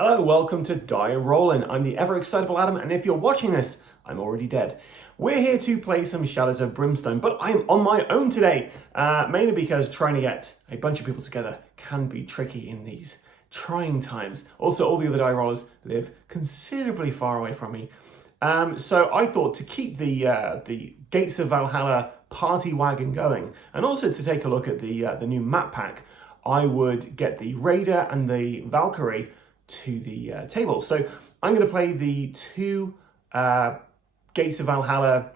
Hello, welcome to Die Rollin. I'm the ever-excitable Adam, and if you're watching this, I'm already dead. We're here to play some Shadows of Brimstone, but I'm on my own today, mainly because trying to get a bunch of people together can be tricky in these trying times. Also, all the other Die Rollers live considerably far away from me. So I thought to keep the Gates of Valhalla party wagon going, and also to take a look at the new map pack, I would get the Raider and the Valkyrie to the table. So I'm going to play the two Gates of Valhalla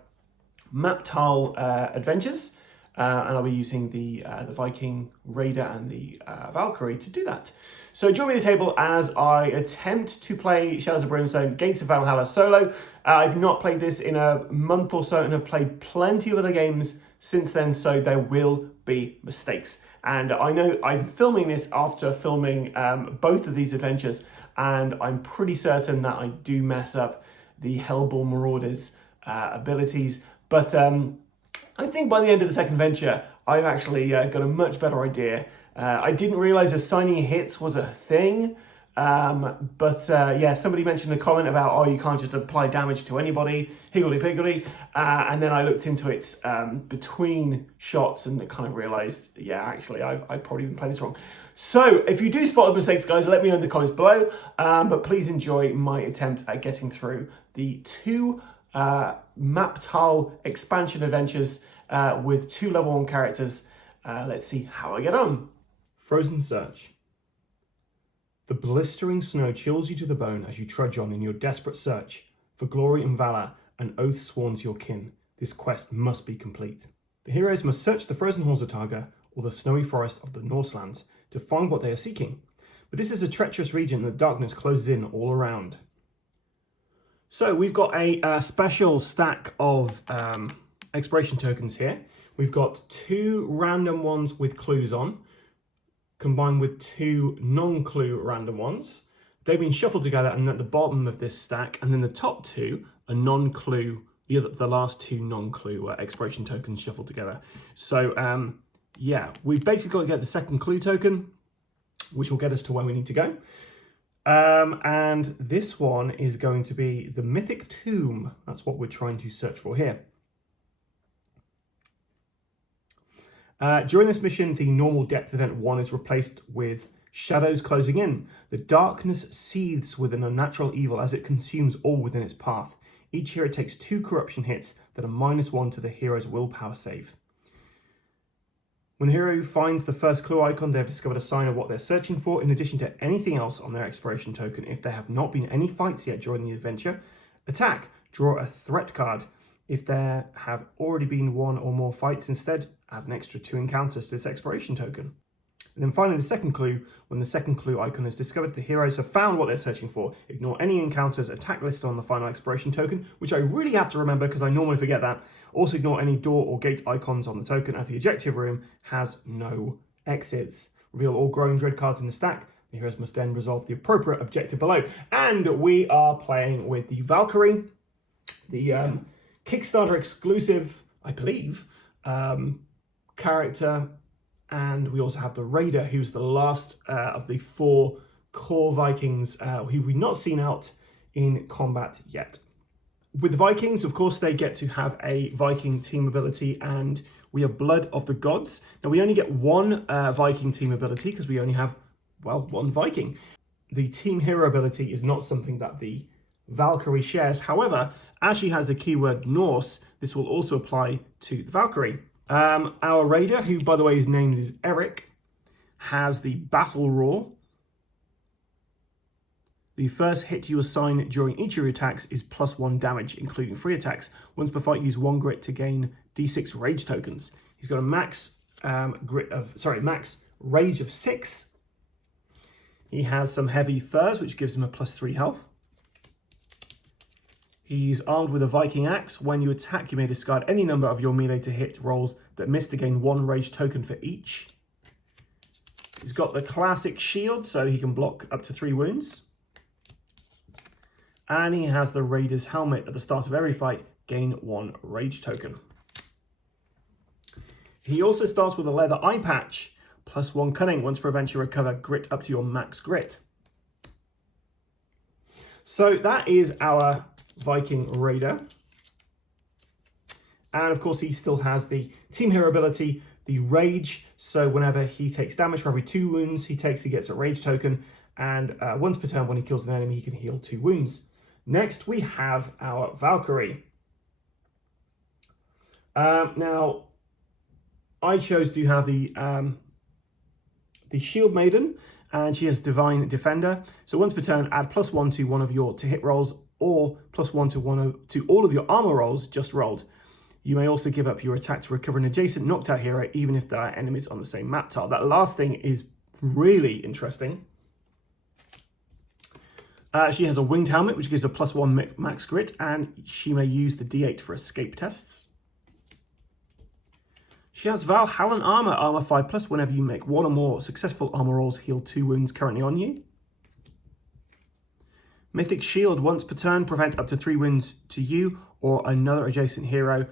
map tile adventures, and I'll be using the Viking, Raider, and the Valkyrie to do that. So join me at the table as I attempt to play Shadows of Brimstone, Gates of Valhalla solo. I've not played this in a month or so and have played plenty of other games since then, so there will be mistakes. And I know I'm filming this after filming both of these adventures, and I'm pretty certain that I do mess up the Hellborn Marauders abilities. But I think by the end of the second venture, I've actually got a much better idea. I didn't realize assigning hits was a thing. Yeah, somebody mentioned a comment about, oh, you can't just apply damage to anybody, higgledy-piggledy, and then I looked into it between shots and kind of realised, yeah, actually, I've probably been playing this wrong. So, if you do spot the mistakes, guys, let me know in the comments below, but please enjoy my attempt at getting through the two map tile expansion adventures with two level 1 characters. Let's see how I get on. Frozen Search. The blistering snow chills you to the bone as you trudge on in your desperate search for glory and valor, and oath sworn to your kin. This quest must be complete. The heroes must search the frozen halls of Targa or the snowy forest of the Norselands to find what they are seeking. But this is a treacherous region and the darkness closes in all around. So we've got a special stack of exploration tokens here. We've got two random ones with clues on, combined with two non-clue random ones. They've been shuffled together, and at the bottom of this stack, and then the top two are non-clue, the last two non-clue exploration tokens shuffled together. So yeah, we've basically got to get the second clue token, which will get us to where we need to go. And this one is going to be the Mythic Tomb. That's what we're trying to search for here. During this mission, the normal depth event 1 is replaced with shadows closing in. The darkness seethes with an unnatural evil as it consumes all within its path. Each hero takes 2 corruption hits that are -1 to the hero's willpower save. When the hero finds the first clue icon, they have discovered a sign of what they're searching for, in addition to anything else on their exploration token. If there have not been any fights yet during the adventure, attack, draw a threat card. If there have already been 1 or more fights, instead, add an extra 2 encounters to this exploration token. And then finally, the second clue. When the second clue icon is discovered, the heroes have found what they're searching for. Ignore any encounters attack listed on the final exploration token, which I really have to remember because I normally forget that. Also ignore any door or gate icons on the token, as the objective room has no exits. Reveal all growing dread cards in the stack. The heroes must then resolve the appropriate objective below. And we are playing with the Valkyrie, the Kickstarter exclusive, I believe, character, and we also have the Raider, who's the last of the 4 core Vikings who we've not seen out in combat yet. With the Vikings, of course, they get to have a Viking team ability, and we have Blood of the Gods. Now, we only get 1 Viking team ability because we only have, well, 1 Viking. The team hero ability is not something that the Valkyrie shares. However, as she has the keyword Norse, this will also apply to the Valkyrie. Our Raider, who by the way his name is Eric, has the Battle Roar. The first hit you assign during each of your attacks is +1 damage, including free attacks. Once per fight, use 1 grit to gain D6 rage tokens. He's got a max rage of 6. He has some heavy furs, which gives him a +3 health. He's armed with a Viking axe. When you attack, you may discard any number of your melee to hit rolls that miss to gain 1 rage token for each. He's got the classic shield, so he can block up to 3 wounds. And he has the Raider's helmet. At the start of every fight, gain 1 rage token. He also starts with a leather eye patch, +1 cunning. Once per event, you recover grit up to your max grit. So that is our Viking Raider. And of course, he still has the team hero ability, the Rage. So whenever he takes damage for every 2 wounds he takes, he gets a Rage token. And once per turn, when he kills an enemy, he can heal 2 wounds. Next, we have our Valkyrie. Now, I chose to have the Shield Maiden, and she has Divine Defender. So once per turn, add +1 to one of your hit rolls, or +1 to all of your armor rolls just rolled. You may also give up your attack to recover an adjacent knocked out hero, even if there are enemies on the same map tile. That last thing is really interesting. She has a winged helmet, which gives a +1 max grit, and she may use the D8 for escape tests. She has Valhalla armor, armor 5+. Whenever you make 1 or more successful armor rolls, heal 2 wounds currently on you. Mythic Shield, once per turn, prevent up to 3 wounds to you or another adjacent hero.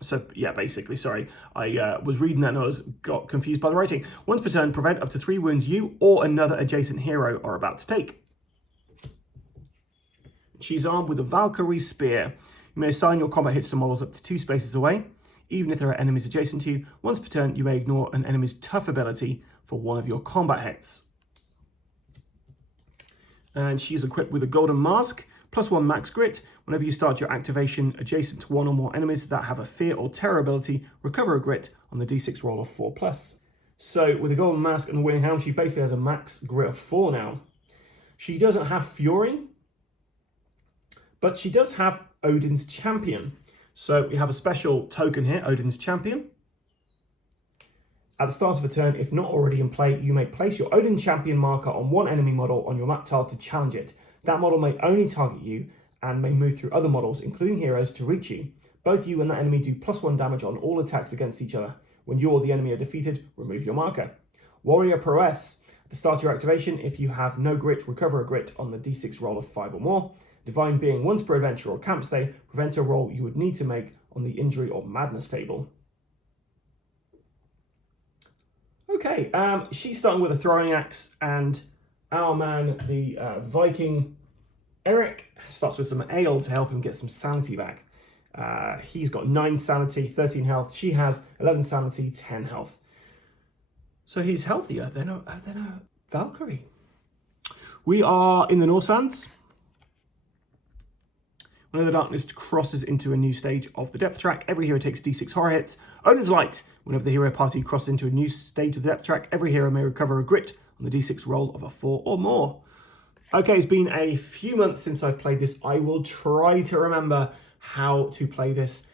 So, yeah, basically, sorry. I was reading that and got confused by the writing. Once per turn, prevent up to 3 wounds you or another adjacent hero are about to take. She's armed with a Valkyrie Spear. You may assign your combat hits to models up to 2 spaces away, even if there are enemies adjacent to you. Once per turn, you may ignore an enemy's tough ability for 1 of your combat hits. And she's equipped with a golden mask, +1 max grit. Whenever you start your activation adjacent to 1 or more enemies that have a fear or terror ability, recover a grit on the d6 roll of 4+. So with the golden mask and the winning helm, she basically has a max grit of 4 now. She doesn't have Fury, but she does have Odin's Champion. So we have a special token here, Odin's Champion. At the start of a turn, if not already in play, you may place your Odin Champion marker on 1 enemy model on your map tile to challenge it. That model may only target you and may move through other models, including heroes, to reach you. Both you and that enemy do +1 damage on all attacks against each other. When you or the enemy are defeated, remove your marker. Warrior Prowess. At the start of your activation, if you have no grit, recover a grit on the d6 roll of 5 or more. Divine Being, once per adventure or camp stay, prevent a roll you would need to make on the injury or madness table. Okay, she's starting with a throwing axe, and our man, the Viking Eric, starts with some ale to help him get some sanity back. He's got 9 sanity, 13 health. She has 11 sanity, 10 health. So he's healthier than a Valkyrie. We are in the Northlands. Whenever the darkness crosses into a new stage of the depth track, every hero takes d6 horror hits. Odin's Light. Whenever the hero party crosses into a new stage of the depth track, every hero may recover a grit on the d6 roll of a 4 or more. Okay, it's been a few months since I've played this. I will try to remember how to play this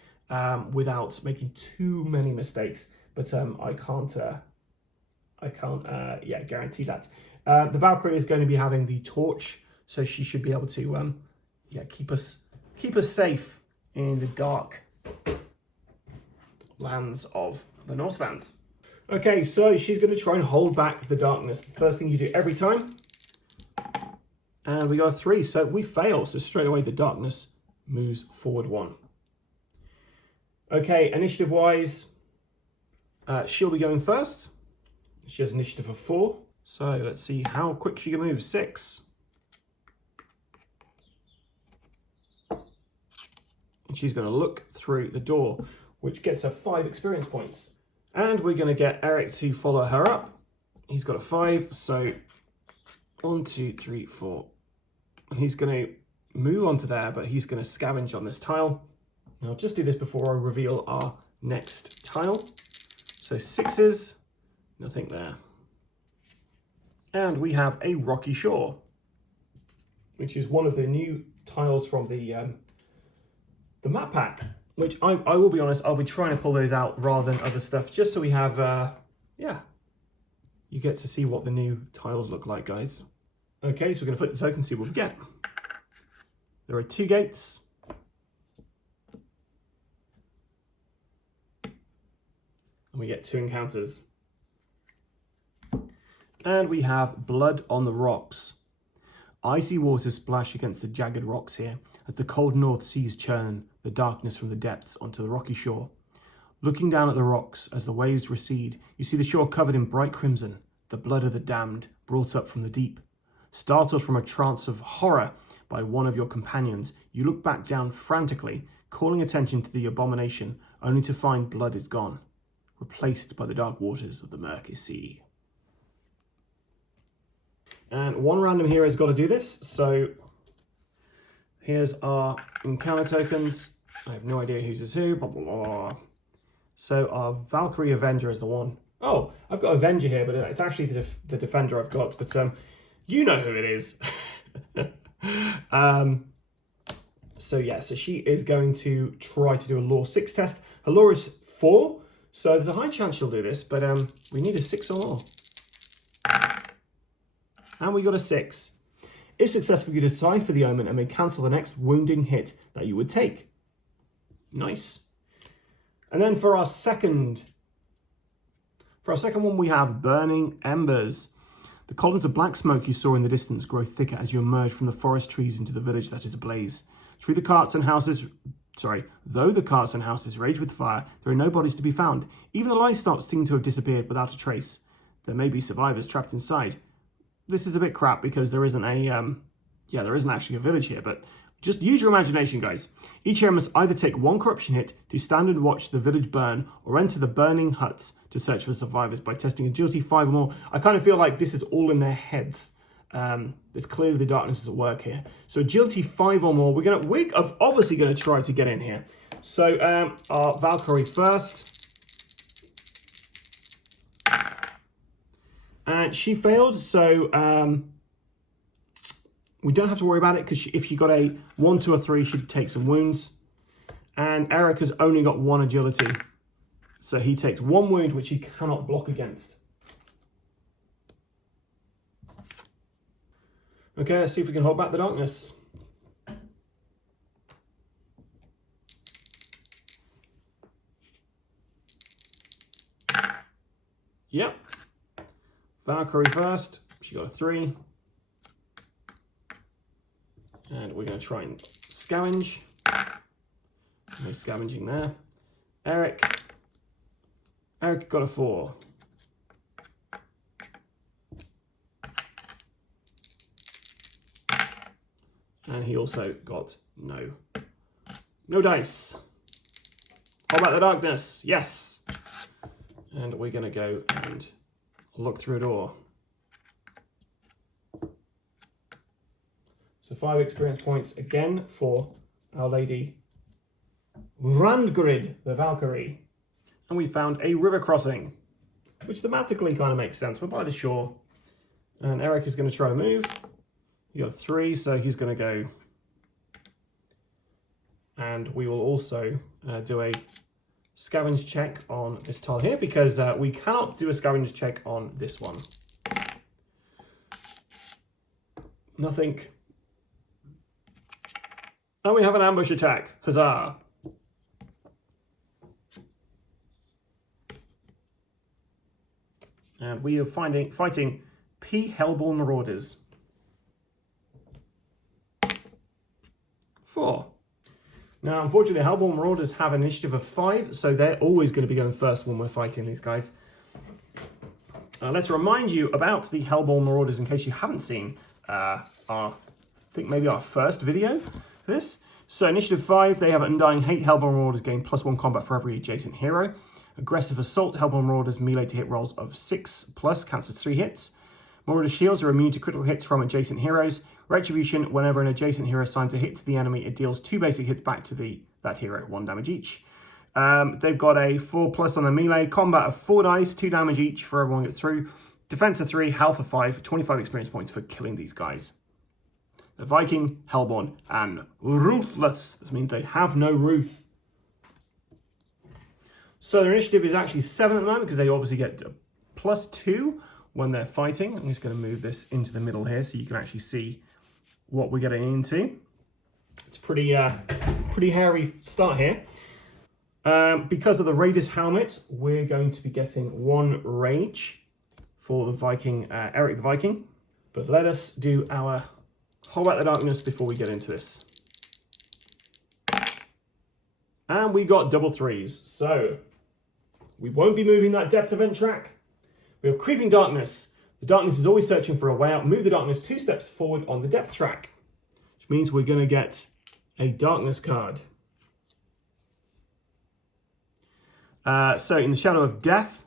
without making too many mistakes, but I can't guarantee that. The Valkyrie is going to be having the torch, so she should be able to keep us safe in the dark lands of the Northlands. Okay, so she's going to try and hold back the darkness. The first thing you do every time. And we got a 3, so we fail. So straight away the darkness moves forward 1. Okay, initiative-wise, she'll be going first. She has initiative of 4. So let's see how quick she can move. 6. And she's going to look through the door, which gets her 5 experience points. And we're going to get Eric to follow her up. He's got a 5, so 1, 2, 3, 4. And he's going to move onto there, but he's going to scavenge on this tile. And I'll just do this before I reveal our next tile. So 6s, nothing there. And we have a rocky shore, which is one of the new tiles from the map pack, which I will be honest, I'll be trying to pull those out rather than other stuff, just so we have, you get to see what the new tiles look like, guys. Okay, so we're going to flip the token and see what we get. There are 2 gates. And we get 2 encounters. And we have Blood on the Rocks. Icy waters splash against the jagged rocks here as the cold north seas churn the darkness from the depths onto the rocky shore. Looking down at the rocks as the waves recede, you see the shore covered in bright crimson, the blood of the damned brought up from the deep. Startled from a trance of horror by one of your companions, you look back down frantically, calling attention to the abomination, only to find blood is gone, replaced by the dark waters of the murky sea. And one random hero has got to do this, so here's our encounter tokens. I have no idea whose is who, blah, blah, blah. So our Valkyrie Avenger is the one. Oh, I've got Avenger here, but it's actually the Defender I've got, but you know who it is. So yeah, so she is going to try to do a Law 6 test. Her Law is 4, so there's a high chance she'll do this, but we need a 6 or more. And we got a 6. If successful, you decipher the omen and may cancel the next wounding hit that you would take. Nice. And then for our second one, we have Burning Embers. The columns of black smoke you saw in the distance grow thicker as you emerge from the forest trees into the village that is ablaze. Though the carts and houses rage with fire, there are no bodies to be found. Even the livestock seem to have disappeared without a trace. There may be survivors trapped inside. This is a bit crap because there isn't actually a village here, but just use your imagination, guys. Each hero must either take 1 corruption hit to stand and watch the village burn, or enter the burning huts to search for survivors by testing agility 5 or more. I kind of feel like this is all in their heads. There's clearly the darkness is at work here. So agility 5 or more. We're obviously going to try to get in here. So our Valkyrie first. And she failed, so we don't have to worry about it, because if she got a 1, 2, or 3, she'd take some wounds. And Eric has only got 1 agility, so he takes 1 wound, which he cannot block against. Okay, let's see if we can hold back the darkness. Yep. Valkyrie first. She got a 3. And we're going to try and scavenge. No scavenging there. Eric got a 4. And he also got no dice. How about the darkness? Yes. And we're going to go and look through a door. So 5 experience points again for our lady Randgrid, the Valkyrie. And we found a river crossing, which thematically kind of makes sense. We're by the shore. And Eric is going to try to move. He got 3, so he's going to go. And we will also do a scavenge check on this tile here, because we cannot do a scavenge check on this one. Nothing. And we have an ambush attack. Huzzah! And we are fighting P. Hellborn Marauders. 4. Now, unfortunately, Hellborn Marauders have an initiative of 5, so they're always going to be going first when we're fighting these guys. Let's remind you about the Hellborn Marauders in case you haven't seen I think maybe our first video for this. So initiative 5, they have Undying Hate. Hellborn Marauders gain +1 combat for every adjacent hero. Aggressive Assault. Hellborn Marauders melee to hit rolls of 6+, counts as 3 hits. Marauder Shields are immune to critical hits from adjacent heroes. Retribution, whenever an adjacent hero assigns a hit to the enemy, it deals 2 basic hits back to that hero, 1 damage each. They've got a 4+ on the melee, combat of 4 dice, 2 damage each for everyone gets through. Defense of 3, health of 5, 25 experience points for killing these guys. The Viking, Hellborn, and Ruthless. This means they have no ruth. So their initiative is actually 7 at the moment, because they obviously get +2 when they're fighting. I'm just going to move this into the middle here so you can actually see what we're getting into. It's pretty hairy start here. Because of the Raider's helmet, we're going to be getting 1 rage for the Viking, Eric the Viking. But let us do our Hold Back the Darkness before we get into this. And we got double 3s. So we won't be moving that depth event track. We have Creeping Darkness. The darkness is always searching for a way out. Move the darkness 2 steps forward on the depth track, which means we're going to get a darkness card. So in the shadow of death,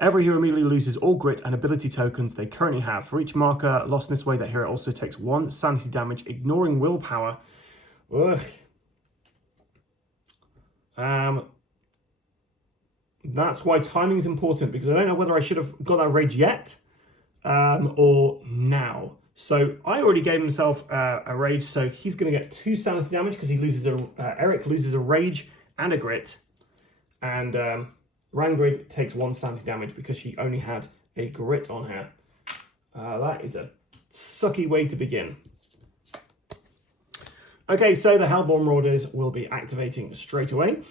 every hero immediately loses all grit and ability tokens they currently have. For each marker lost in this way, that hero also takes 1 sanity damage, ignoring willpower. Ugh. That's why timing is important, because I don't know whether I should have got that rage yet or now. So I already gave himself a rage, so he's going to get 2 sanity damage because he loses Eric loses a rage and a grit, and Rangrid takes 1 sanity damage because she only had a grit on her. That is a sucky way to begin. Okay, so the Hellborn Marauders will be activating straight away.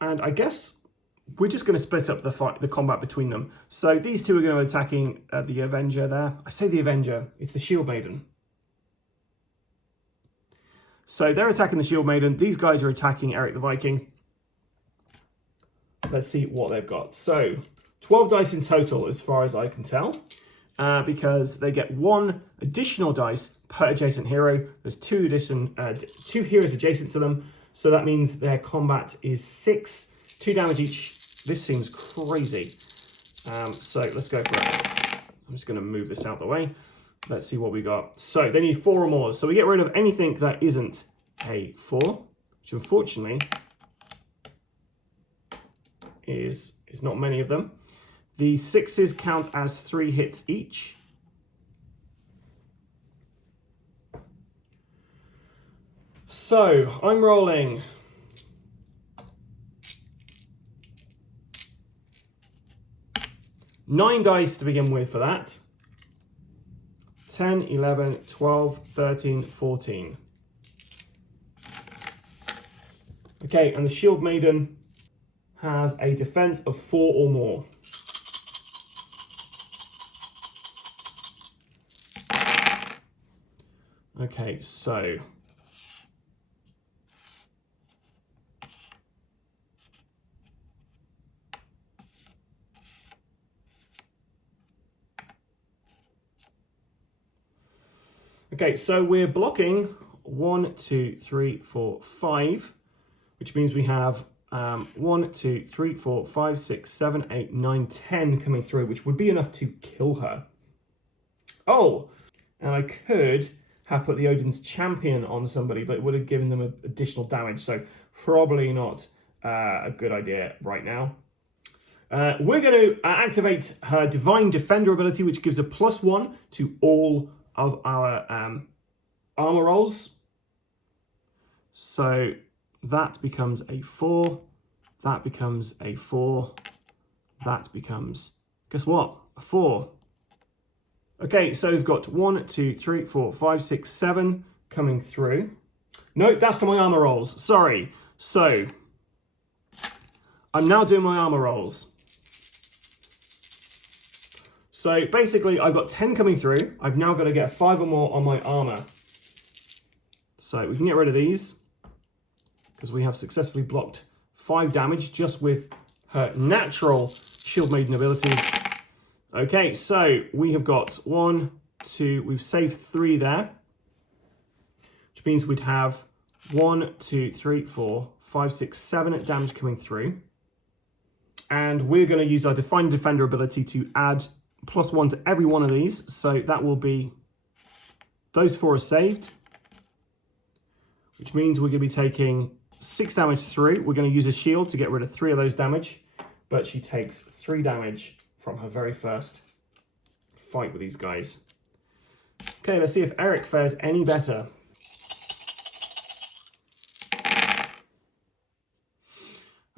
And I guess we're just going to split up the combat between them. So these two are going to be attacking the Avenger there. I say the Avenger, it's the Shield Maiden. So they're attacking the Shield Maiden. These guys are attacking Eric the Viking. Let's see what they've got. So 12 dice in total as far as I can tell. Because they get 1 additional dice per adjacent hero. There's 2 heroes adjacent to them. So that means their combat is 6, 2 damage each. This seems crazy. So let's go for it. I'm just going to move this out the way. Let's see what we got. So they need 4 or more. So we get rid of anything that isn't a 4, which unfortunately is not many of them. The 6s count as 3 hits each. So I'm rolling 9 dice to begin with for that. 10, 11, 12, 13, 14. Okay, and the Shield Maiden has a defense of 4 or more. Okay, so we're blocking 1, 2, 3, 4, 5, which means we have 1, 2, 3, 4, 5, 6, 7, 8, 9, 10 coming through, which would be enough to kill her. Oh, and I could have put the Odin's Champion on somebody, but it would have given them additional damage, so probably not a good idea right now. We're going to activate her Divine Defender ability, which gives a +1 to all of our armor rolls. So that becomes a 4, that becomes a 4, that becomes, guess what, a 4. Okay, so we've got 1, 2, 3, 4, 5, 6, 7 coming through. No, that's to my armor rolls, sorry. So I'm now doing my armor rolls. So basically I've got 10 coming through. I've now got to get 5 or more on my armor. So we can get rid of these because we have successfully blocked 5 damage just with her natural Shield Maiden abilities. Okay, so we have got 1, 2, we've saved 3 there, which means we'd have 1, 2, 3, 4, 5, 6, 7 damage coming through. And we're going to use our Divine Defender ability to add +1 to every one of these. So that will be, those 4 are saved, which means we're going to be taking 6 damage through. We're going to use a shield to get rid of 3 of those damage, but she takes 3 damage from her very first fight with these guys. Okay, let's see if Eric fares any better.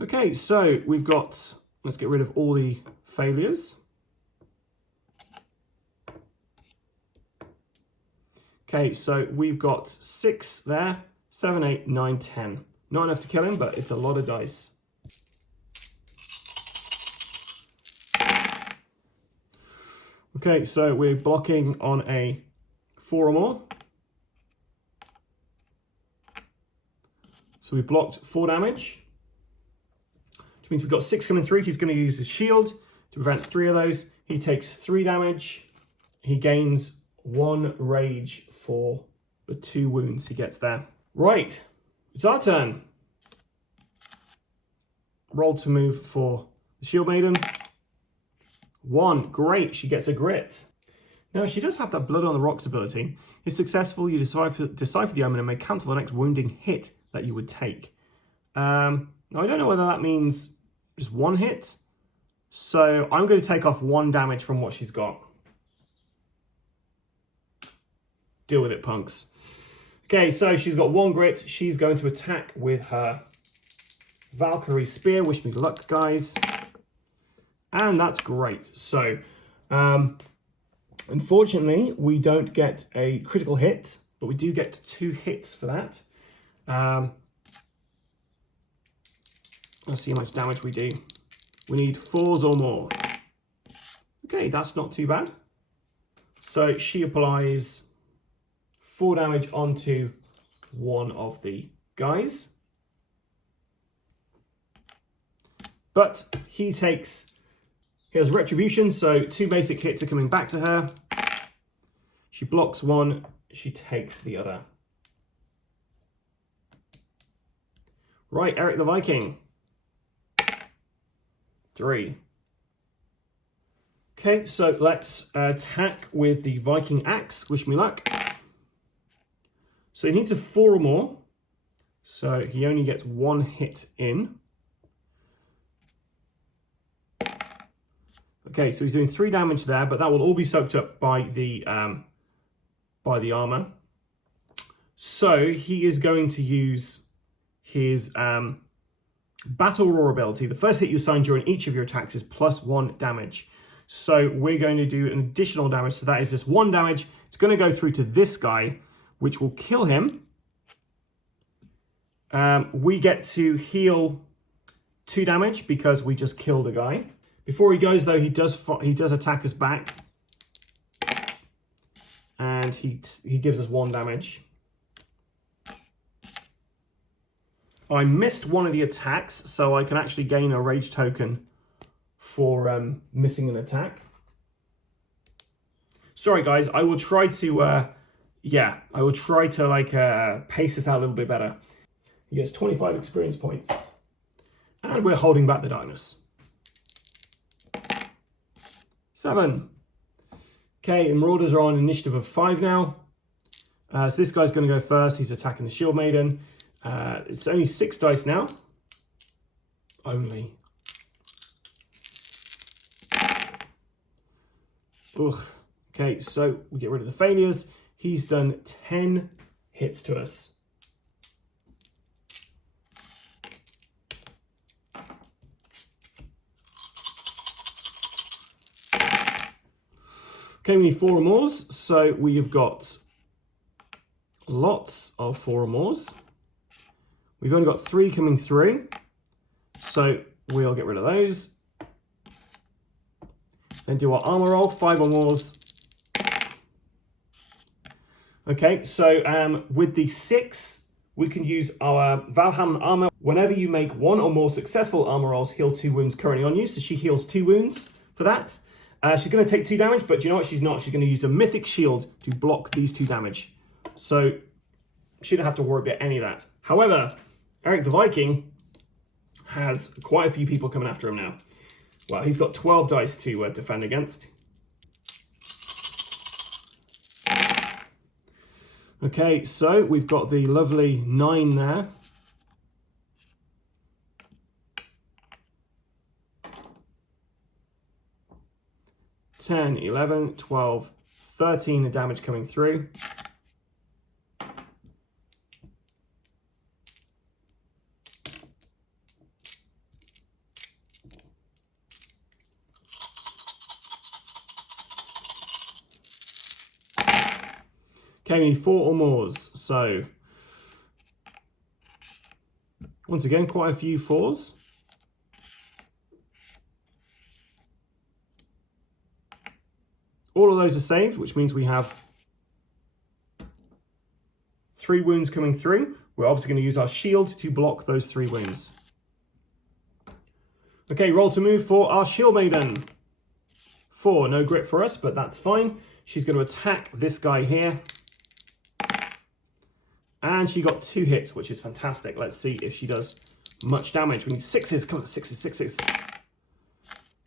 Okay, so we've got, let's get rid of all the failures. Okay, so we've got 6 there, 7, 8, 9, 10. Not enough to kill him, but it's a lot of dice. Okay, so we're blocking on a 4 or more. So we blocked 4 damage, which means we've got 6 coming through. He's going to use his shield to prevent 3 of those. He takes 3 damage. He gains 1 rage for the 2 wounds he gets there. Right, it's our turn. Roll to move for the Shield Maiden. 1, great, she gets a grit. Now, she does have that Blood on the Rocks ability. If successful, you decipher the omen and may cancel the next wounding hit that you would take. Now, I don't know whether that means just 1 hit. So I'm going to take off 1 damage from what she's got. Deal with it, punks. Okay, so she's got 1 grit. She's going to attack with her Valkyrie Spear. Wish me luck, guys. And that's great. So, unfortunately, we don't get a critical hit, but we do get 2 hits for that. Let's see how much damage we do. We need 4s or more. Okay, that's not too bad. So she applies 4 damage onto 1 of the guys. But he has Retribution, so 2 basic hits are coming back to her. She blocks 1, she takes the other. Right, Eric the Viking. 3. Okay, so let's attack with the Viking Axe. Wish me luck. So he needs a 4 or more. So he only gets 1 hit in. Okay, so he's doing 3 damage there, but that will all be soaked up by the armor. So he is going to use his Battle Roar ability. The first hit you assign during each of your attacks is +1 damage. So we're going to do an additional damage. So that is just 1 damage. It's going to go through to this guy, which will kill him. We get to heal 2 damage because we just killed a guy. Before he goes, though, he does attack us back. And he gives us 1 damage. I missed one of the attacks, so I can actually gain a rage token for missing an attack. Sorry, guys. I will try to, I will try to pace this out a little bit better. He gets 25 experience points, and we're holding back the darkness. 7. Okay, and Marauders are on initiative of 5 now. So this guy's going to go first. He's attacking the Shield Maiden. It's only 6 dice now. Only. Ugh. Okay, so we get rid of the failures. He's done 10 hits to us. Okay, we need 4 or more. So we have got lots of 4 or more. We've only got 3 coming through, so we'll get rid of those. Then do our armor roll, 5 or more. Okay, so with the 6, we can use our Valhalla armor. Whenever you make 1 or more successful armor rolls, heal 2 wounds currently on you. So she heals 2 wounds for that. She's going to take 2 damage, but do you know what? She's not. She's going to use a mythic shield to block these 2 damage. So she don't have to worry about any of that. However, Eric the Viking has quite a few people coming after him now. Well, he's got 12 dice to defend against. Okay, so we've got the lovely 9 there. (10, 11, 12, 13 damage coming through. Okay, we need 4 or more. So, once again, quite a few 4s. All of those are saved, which means we have 3 wounds coming through. We're obviously going to use our shield to block those 3 wounds. Okay, roll to move for our Shield Maiden. 4, no grit for us, but that's fine. She's going to attack this guy here. And she got 2 hits, which is fantastic. Let's see if she does much damage. We need 6s. Come on, 6s, 6s.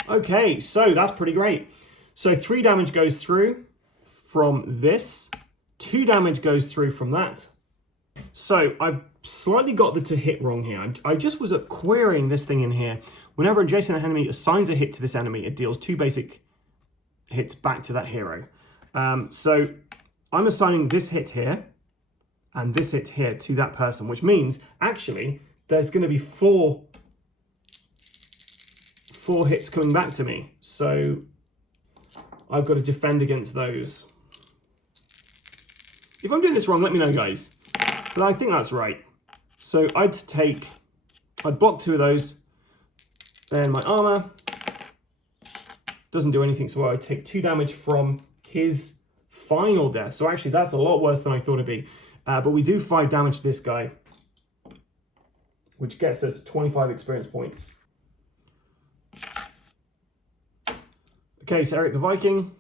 Okay, so that's pretty great. So 3 damage goes through from this. 2 damage goes through from that. So I've slightly got the to hit wrong here. I just was querying this thing in here. Whenever an adjacent enemy assigns a hit to this enemy, it deals 2 basic hits back to that hero. So I'm assigning this hit here and this hit here to that person, which means actually there's going to be 4 hits coming back to me. So I've got to defend against those. If I'm doing this wrong, let me know, guys. But I think that's right. So I'd block 2 of those. Then my armor doesn't do anything, so I take 2 damage from his final death. So actually, that's a lot worse than I thought it'd be. But we do 5 damage to this guy, which gets us 25 experience points. Okay, so Eric the Viking.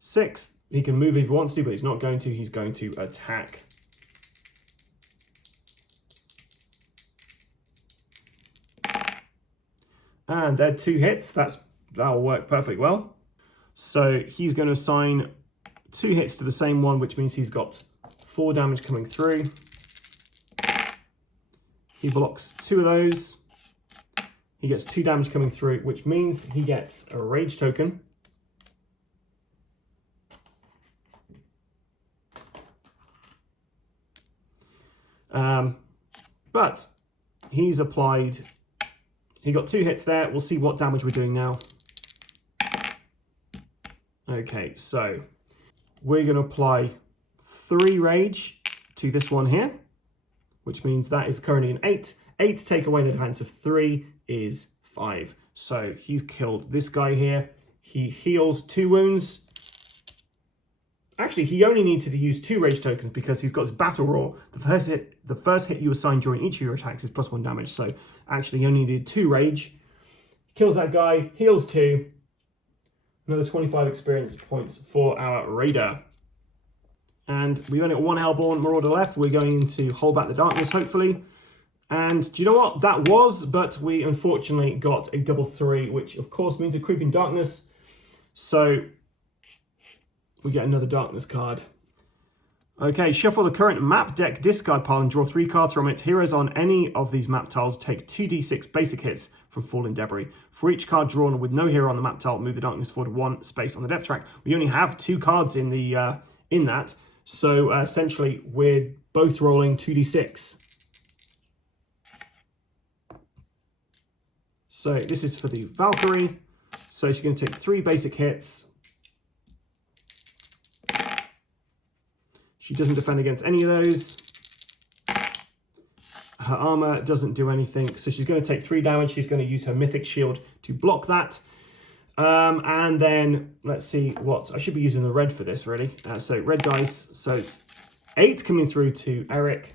6. He can move if he wants to, but he's not going to. He's going to attack. And they're 2 hits. That'll work perfectly well. So he's going to assign 2 hits to the same one, which means he's got 4 damage coming through. He blocks 2 of those. He gets 2 damage coming through, which means he gets a rage token. But he's applied, he got 2 hits there. We'll see what damage we're doing now. Okay, so we're going to apply 3 rage to this one here, which means that is currently an 8. 8 to take away the defense of 3 is 5. So he's killed this guy here. He heals 2 wounds. Actually, he only needed to use 2 rage tokens because he's got his battle roar. The first hit you assign during each of your attacks is +1 damage. So actually, he only needed 2 rage. Kills that guy, heals 2. Another 25 experience points for our raider. And we've only got 1 Hellborn Marauder left. We're going to hold back the darkness, hopefully. And do you know what? That was, but we unfortunately got a double 3, which of course means a creeping darkness. So we get another darkness card. Okay, shuffle the current map deck discard pile and draw 3 cards from it. Heroes on any of these map tiles take 2d6 basic hits from falling debris. For each card drawn with no hero on the map tile, move the darkness forward 1 space on the depth track. We only have 2 cards in the in that, so essentially we're both rolling 2d6. So this is for the Valkyrie. So she's going to take 3 basic hits. She doesn't defend against any of those. Her armor doesn't do anything. So she's going to take 3 damage. She's going to use her mythic shield to block that. And then let's see what I should be using the red for this, really. So red dice. So it's 8 coming through to Eric.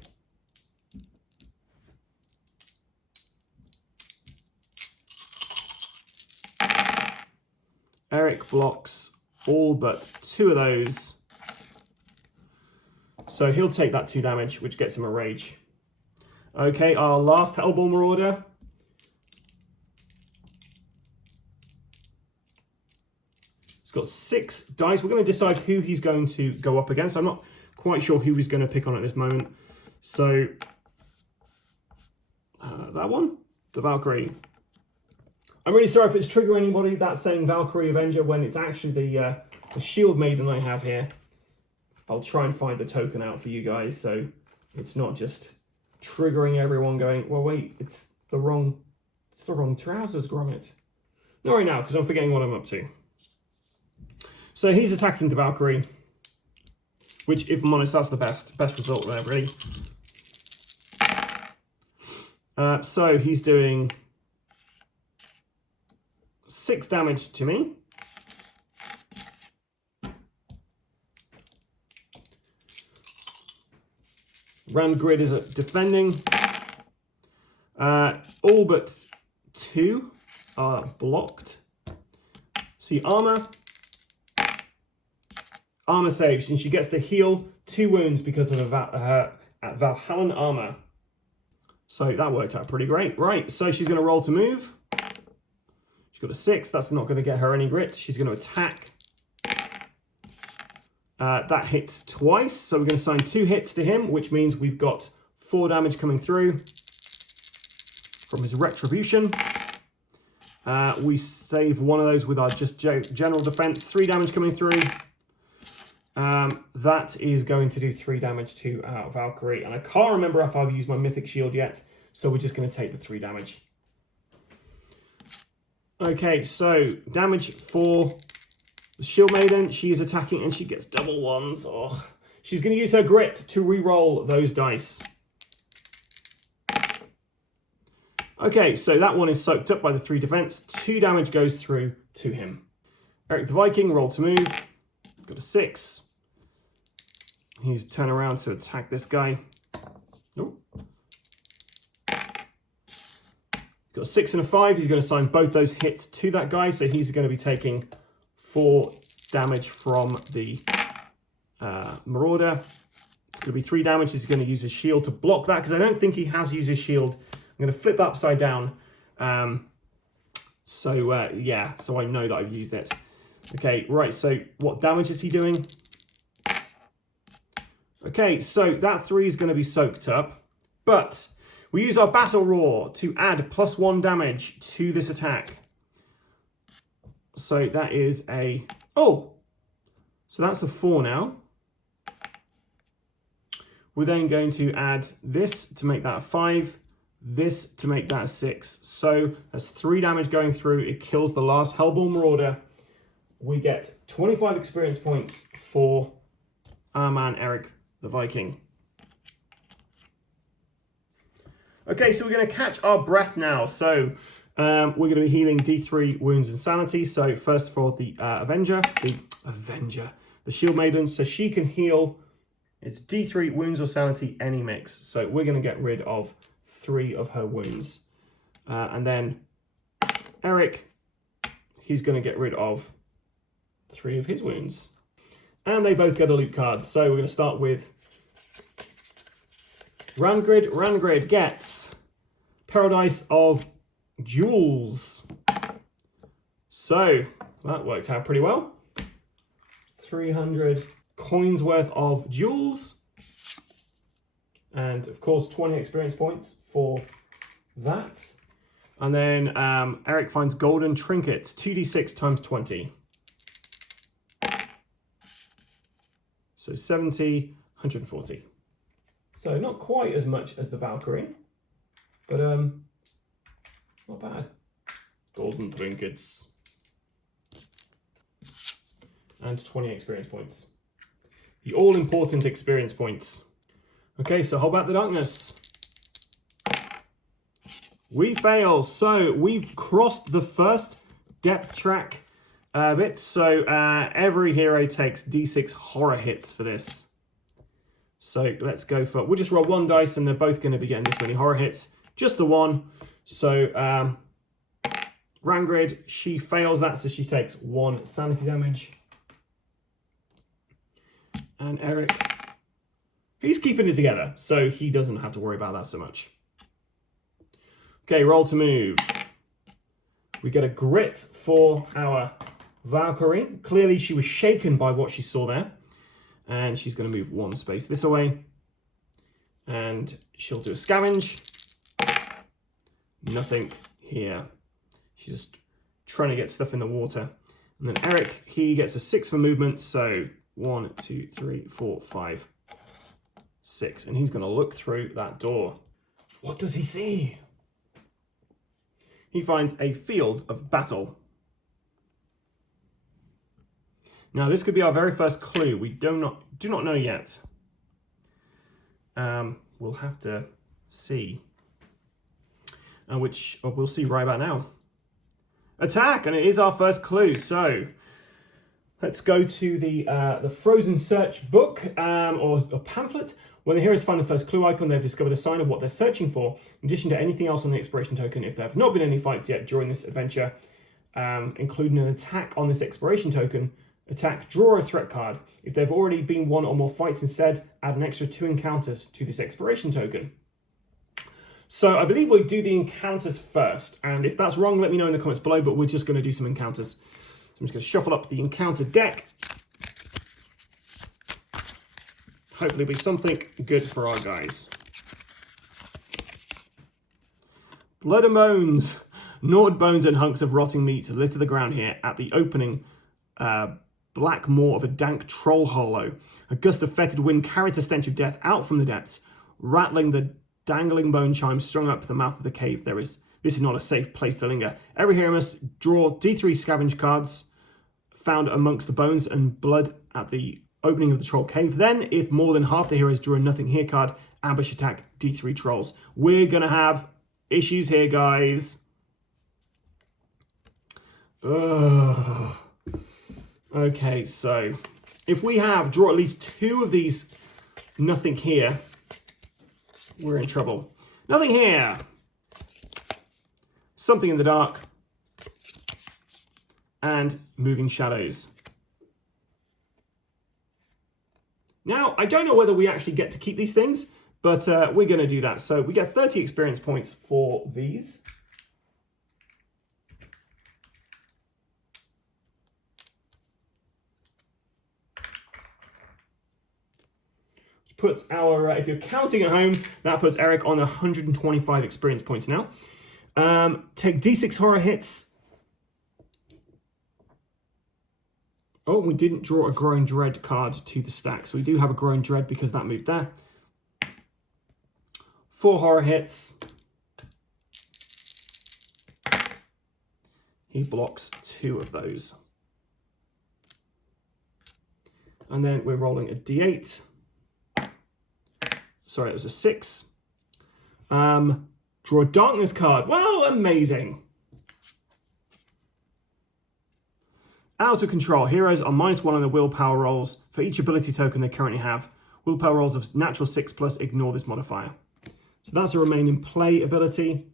Eric blocks all but 2 of those. So he'll take that 2 damage, which gets him a rage. Okay, our last Hellborn Marauder. He's got 6 dice. We're going to decide who he's going to go up against. I'm not quite sure who he's going to pick on at this moment. So, that one, the Valkyrie. I'm really sorry if it's triggering anybody that's saying Valkyrie Avenger when it's actually the shield maiden I have here. I'll try and find the token out for you guys so it's not just triggering everyone going, well, wait, it's the wrong trousers, Gromit. Not right now, because I'm forgetting what I'm up to. So he's attacking the Valkyrie, which, if I'm honest, that's the best result there, really. So he's doing 6 damage to me. Ram grid is defending. All but 2 are blocked. See, armor saves, and she gets to heal 2 wounds because of her Valhalla armor. So that worked out pretty great. Right, so she's going to roll to move. She's got a 6. That's not going to get her any grit. She's going to attack. That hits twice, so we're going to assign 2 hits to him, which means we've got 4 damage coming through from his Retribution. We save one of those with our just general defense. 3 damage coming through. That is going to do 3 damage to Valkyrie. And I can't remember if I've used my Mythic Shield yet, so we're just going to take the 3 damage. Okay, so damage for the Shield Maiden. She is attacking and she gets double 1s. Oh, she's going to use her grit to re-roll those dice. Okay, so that one is soaked up by the 3 defense. 2 damage goes through to him. Eric the Viking, roll to move. Got a 6. He's turn around to attack this guy. Nope. Got a 6 and a 5. He's going to assign both those hits to that guy. So he's going to be taking 4 damage from the Marauder. It's going to be 3 damage. He's going to use his shield to block that because I don't think he has used his shield. I'm going to flip that upside down. Yeah, so I know that I've used it. Okay, right, so what damage is he doing? Okay, so that 3 is going to be soaked up, but we use our Battle Roar to add +1 damage to this attack. So that is a... Oh! So that's a 4 now. We're then going to add this to make that a 5. This to make that a 6. So that's 3 damage going through. It kills the last Hellborn Marauder. We get 25 experience points for our man Eric the Viking. Okay, so we're going to catch our breath now. So we're going to be healing D3 wounds and sanity. So first for the Avenger, the Shield Maiden. So she can heal. It's D3 wounds or sanity, any mix. So we're going to get rid of 3 of her wounds. And then Eric, he's going to get rid of 3 of his wounds. And they both get a loot card. So we're going to start with Rangrid. Rangrid gets Paradise of Jewels. So that worked out pretty well. 300 coins worth of jewels. And of course 20 experience points for that. And then Eric finds golden trinkets, 2d6 times 20. So 70, 140. So not quite as much as the Valkyrie, but not bad. Golden trinkets. And 20 experience points. The all-important experience points. Okay, so hold back the darkness. We fail. So we've crossed the first depth track bit. So every hero takes D6 horror hits for this. So let's go for, we'll just roll 1 dice and they're both going to be getting this many horror hits. Just the 1. So Rangrid, she fails that, so she takes 1 sanity damage. And Eric, he's keeping it together, so he doesn't have to worry about that so much. Okay, roll to move. We get a grit for our Valkyrie. Clearly she was shaken by what she saw there. And she's going to move 1 space this way. And she'll do a scavenge. Nothing here. She's just trying to get stuff in the water. And then Eric, he gets a 6 for movement. So 1, 2, 3, 4, 5, 6. And he's going to look through that door. What does he see? He finds a field of battle. Now, this could be our very first clue. We do not know yet. We'll have to see. Which we'll see right about now. Attack! And it is our first clue. So, let's go to the Frozen Search book, or pamphlet. When the heroes find the first clue icon, they've discovered a sign of what they're searching for, in addition to anything else on the exploration token. If there have not been any fights yet during this adventure, including an attack on this exploration token. Attack, draw a threat card. If there have already been one or more fights instead, add an extra 2 encounters to this exploration token. So I believe we'll do the encounters first, and if that's wrong, let me know in the comments below, but we're just going to do some encounters. So I'm just going to shuffle up the encounter deck. Hopefully it'll be something good for our guys. Blood and bones. Gnawed bones and hunks of rotting meat litter the ground here at the opening black maw of a dank troll hollow. A gust of fetid wind carries a stench of death out from the depths, rattling the dangling bone chimes strung up the mouth of the cave. This is not a safe place to linger. Every hero must draw D3 scavenge cards found amongst the bones and blood at the opening of the troll cave. Then, if more than half the heroes draw a nothing here card, ambush attack D3 trolls. We're gonna have issues here, guys. Ugh. Okay, so if we draw at least 2 of these nothing here, we're in trouble. Nothing here. Something in the dark. And moving shadows. Now, I don't know whether we actually get to keep these things, but we're going to do that. So we get 30 experience points for these. Puts our, if you're counting at home, that puts Eric on 125 experience points now. Take D6 horror hits. Oh, we didn't draw a Growing Dread card to the stack, so we do have a Growing Dread because that moved there. 4 horror hits. He blocks 2 of those. And then we're rolling a D8. Sorry, it was a 6. Draw a darkness card. Well, amazing. Out of control. Heroes are -1 on their willpower rolls for each ability token they currently have. Willpower rolls of natural 6+, ignore this modifier. So that's a remain in play ability.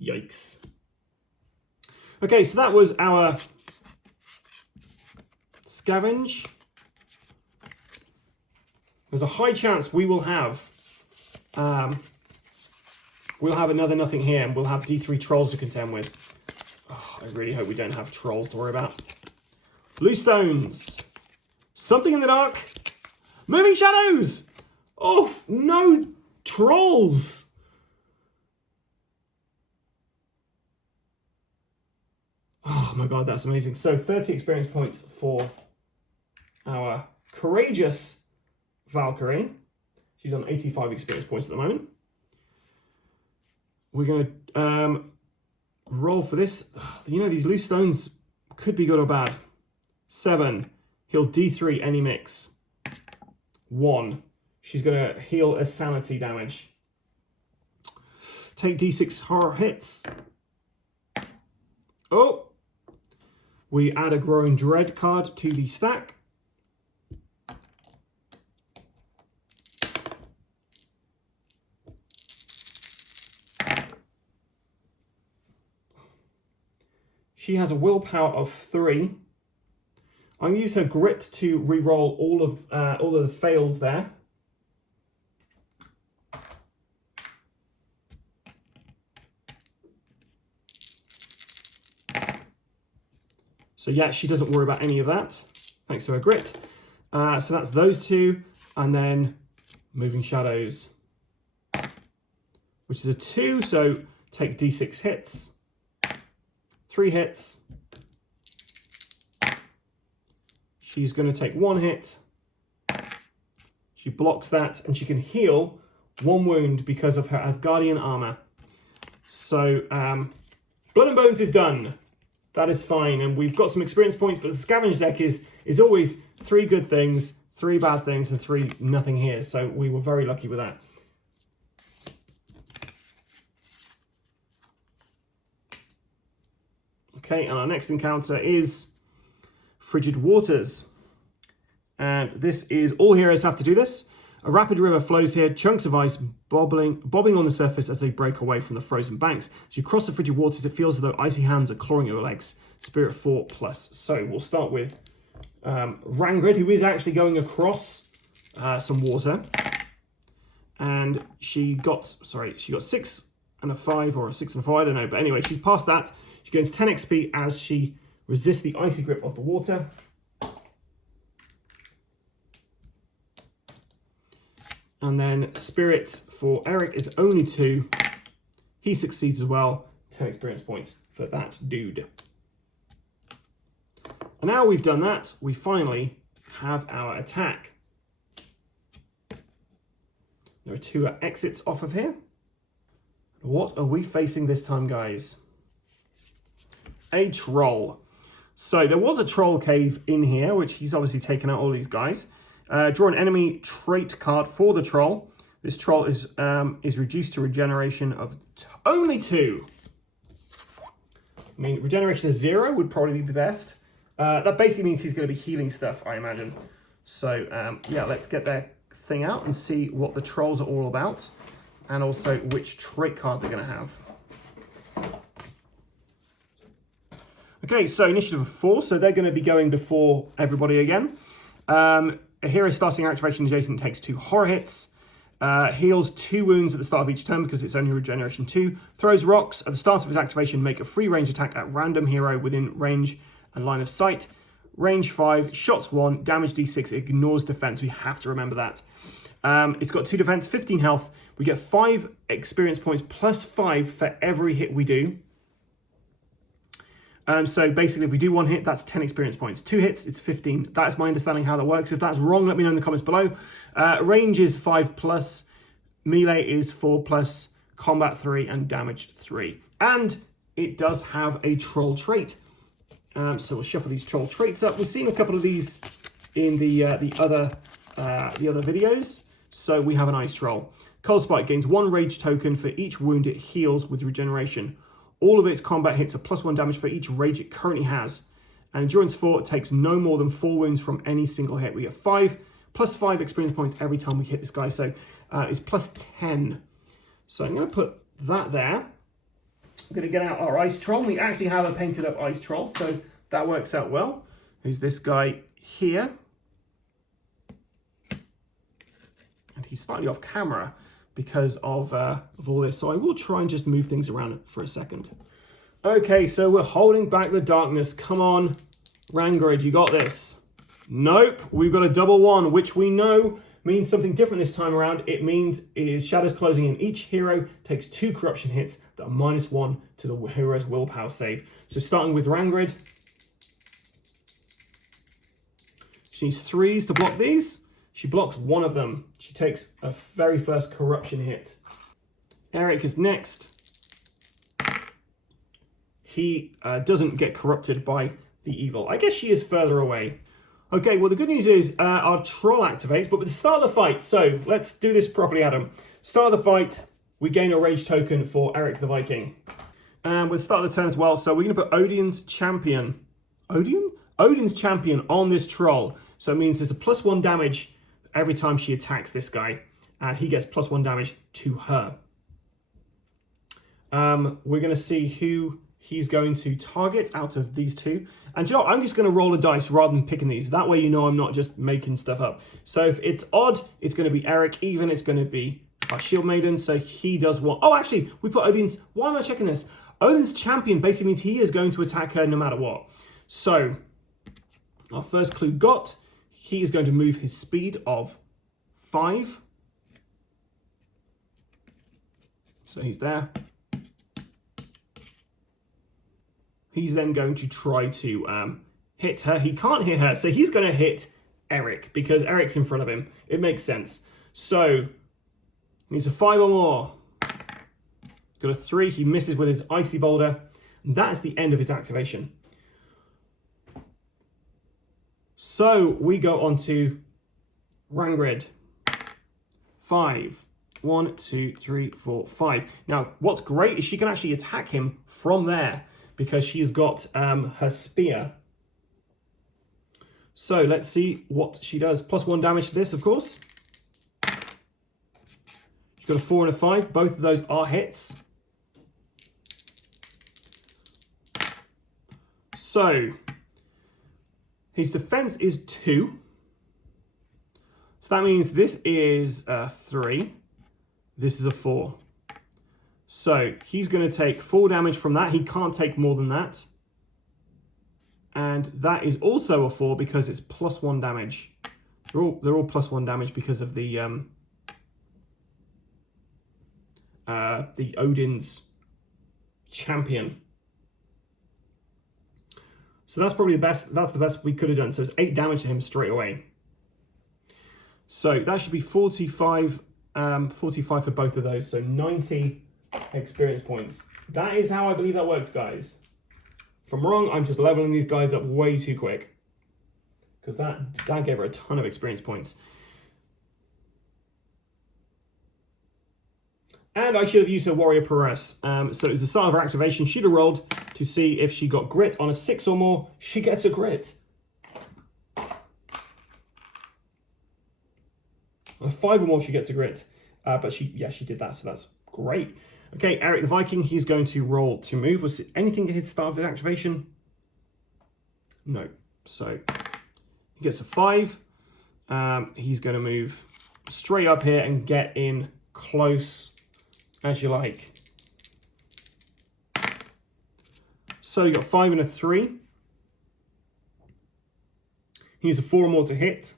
Yikes. Okay, so that was our scavenge. There's a high chance we will have another nothing here, and we'll have D3 trolls to contend with. Oh, I really hope we don't have trolls to worry about. Blue stones. Something in the dark. Moving shadows. Oh, no trolls. Oh my god, that's amazing. So 30 experience points for our courageous Valkyrie. She's on 85 experience points at the moment. We're going to roll for this. You know, these loose stones could be good or bad. 7. Heal D3 any mix. 1. She's going to heal a sanity damage. Take D6 horror hits. Oh! We add a Growing Dread card to the stack. She has a willpower of 3. I'm going to use her grit to re-roll all of the fails there. So yeah, she doesn't worry about any of that, thanks to her grit. So that's those 2, and then moving shadows, which is a 2. So take D6 hits. 3 hits. She's going to take 1 hit. She blocks that, and she can heal 1 wound because of her Asgardian armor. So, Blood and Bones is done. That is fine, and we've got some experience points, but the scavenge deck is always 3 good things, 3 bad things, and 3 nothing here. So we were very lucky with that. Okay, and our next encounter is Frigid Waters. And this is, all heroes have to do this. A rapid river flows here, chunks of ice bobbing on the surface as they break away from the frozen banks. As you cross the frigid waters, it feels as though icy hands are clawing your legs. Spirit 4+. So we'll start with Rangrid, who is actually going across some water. And she got 6 and a 5, or a 6 and a 4, I don't know. But anyway, she's past that. She gains 10 XP as she resists the icy grip of the water. And then Spirit for Eric is only 2. He succeeds as well. 10 experience points for that dude. And now we've done that, we finally have our attack. There are 2 exits off of here. What are we facing this time, guys? A troll. So there was a troll cave in here, which he's obviously taken out all these guys. Draw an enemy trait card for the troll. This troll is reduced to regeneration of only 2. I mean, regeneration of 0 would probably be the best. That basically means he's going to be healing stuff, I imagine. So, yeah, let's get that thing out and see what the trolls are all about. And also which trait card they're going to have. Okay, so initiative of 4. So they're going to be going before everybody again. A hero starting activation adjacent takes 2 horror hits. Heals 2 wounds at the start of each turn because it's only regeneration 2. Throws rocks. At the start of his activation, make a free range attack at random hero within range and line of sight. Range 5, shots 1, damage d6, ignores defense. We have to remember that. It's got 2 defense, 15 health. We get 5 experience points plus 5 for every hit we do. So basically, if we do 1 hit, that's 10 experience points. 2 hits, it's 15. That's my understanding how that works. If that's wrong, let me know in the comments below. Range is 5+, melee is 4+, combat 3, and damage 3. And it does have a troll trait. So we'll shuffle these troll traits up. We've seen a couple of these in the other videos. So we have an ice troll. Cold Spike gains 1 rage token for each wound it heals with regeneration. All of its combat hits are +1 damage for each rage it currently has. And Endurance 4 takes no more than 4 wounds from any single hit. We get 5 plus 5 experience points every time we hit this guy. So it's +10. So I'm going to put that there. I'm going to get out our ice troll. We actually have a painted up ice troll, so that works out well. Who's this guy here? And he's slightly off camera because of all this. So I will try and just move things around for a second. Okay, so we're holding back the darkness. Come on, Rangrid, you got this. Nope, we've got a double 1, which we know means something different this time around. It means it is shadows closing in. Each hero takes 2 corruption hits that are -1 to the hero's willpower save. So starting with Rangrid. She needs 3s to block these. She blocks 1 of them. She takes a very first corruption hit. Eric is next. He doesn't get corrupted by the evil. I guess she is further away. Okay, well the good news is our troll activates, but with the start of the fight, so let's do this properly, Adam. Start of the fight, we gain a rage token for Eric the Viking. And with the start of the turn as well, so we're going to put Odin's champion. Odin's champion on this troll. So it means there's a +1 damage every time she attacks this guy, and he gets +1 damage to her. We're going to see who he's going to target out of these 2. And you know, I'm just going to roll a dice rather than picking these. That way you know I'm not just making stuff up. So if it's odd, it's going to be Eric. Even, it's going to be our Shield Maiden. So he does what? Oh, actually, we put Odin's... Why am I checking this? Odin's champion basically means he is going to attack her no matter what. So our first clue got... He is going to move his speed of 5. So he's there. He's then going to try to hit her. He can't hit her, so he's going to hit Eric because Eric's in front of him. It makes sense. So he needs a 5 or more. Got a 3. He misses with his Icy Boulder. And that is the end of his activation. So we go on to Rangrid. 5. 1, 2, 3, 4, 5. Now, what's great is she can actually attack him from there because she's got her spear. So let's see what she does. +1 damage to this, of course. She's got a 4 and a 5. Both of those are hits. So his defense is 2. So that means this is a 3. This is a 4. So he's going to take 4 damage from that. He can't take more than that. And that is also a 4 because it's +1 damage. They're all +1 damage because of the Odin's champion. So that's probably the best. That's the best we could have done. So it's 8 damage to him straight away. So that should be 45, 45 for both of those. So 90 experience points. That is how I believe that works, guys. If I'm wrong, I'm just leveling these guys up way too quick. Because that gave her a ton of experience points. And I should have used her warrior prowess. So it was the start of her activation. She'd have rolled to see if she got grit. On a 6 or more, she gets a grit. On a 5 or more, she gets a grit. But she did that, so that's great. Okay, Eric the Viking, he's going to roll to move. Was it anything at his start of his activation? No. So he gets a 5. He's going to move straight up here and get in close as you like. So you got 5 and a 3. He needs a 4 or more to hit.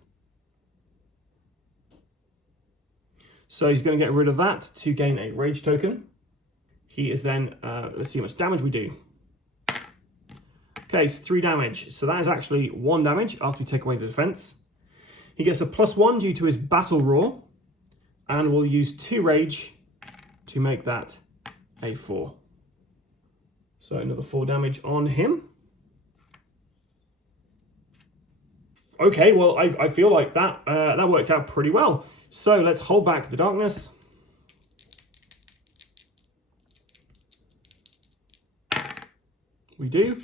So he's going to get rid of that to gain a rage token. He is then, let's see how much damage we do. Okay, so 3 damage. So that is actually 1 damage after we take away the defense. He gets a +1 due to his battle roar. And we'll use 2 rage to make that a 4. So another 4 damage on him. Okay, well, I feel like that worked out pretty well. So let's hold back the darkness. We do.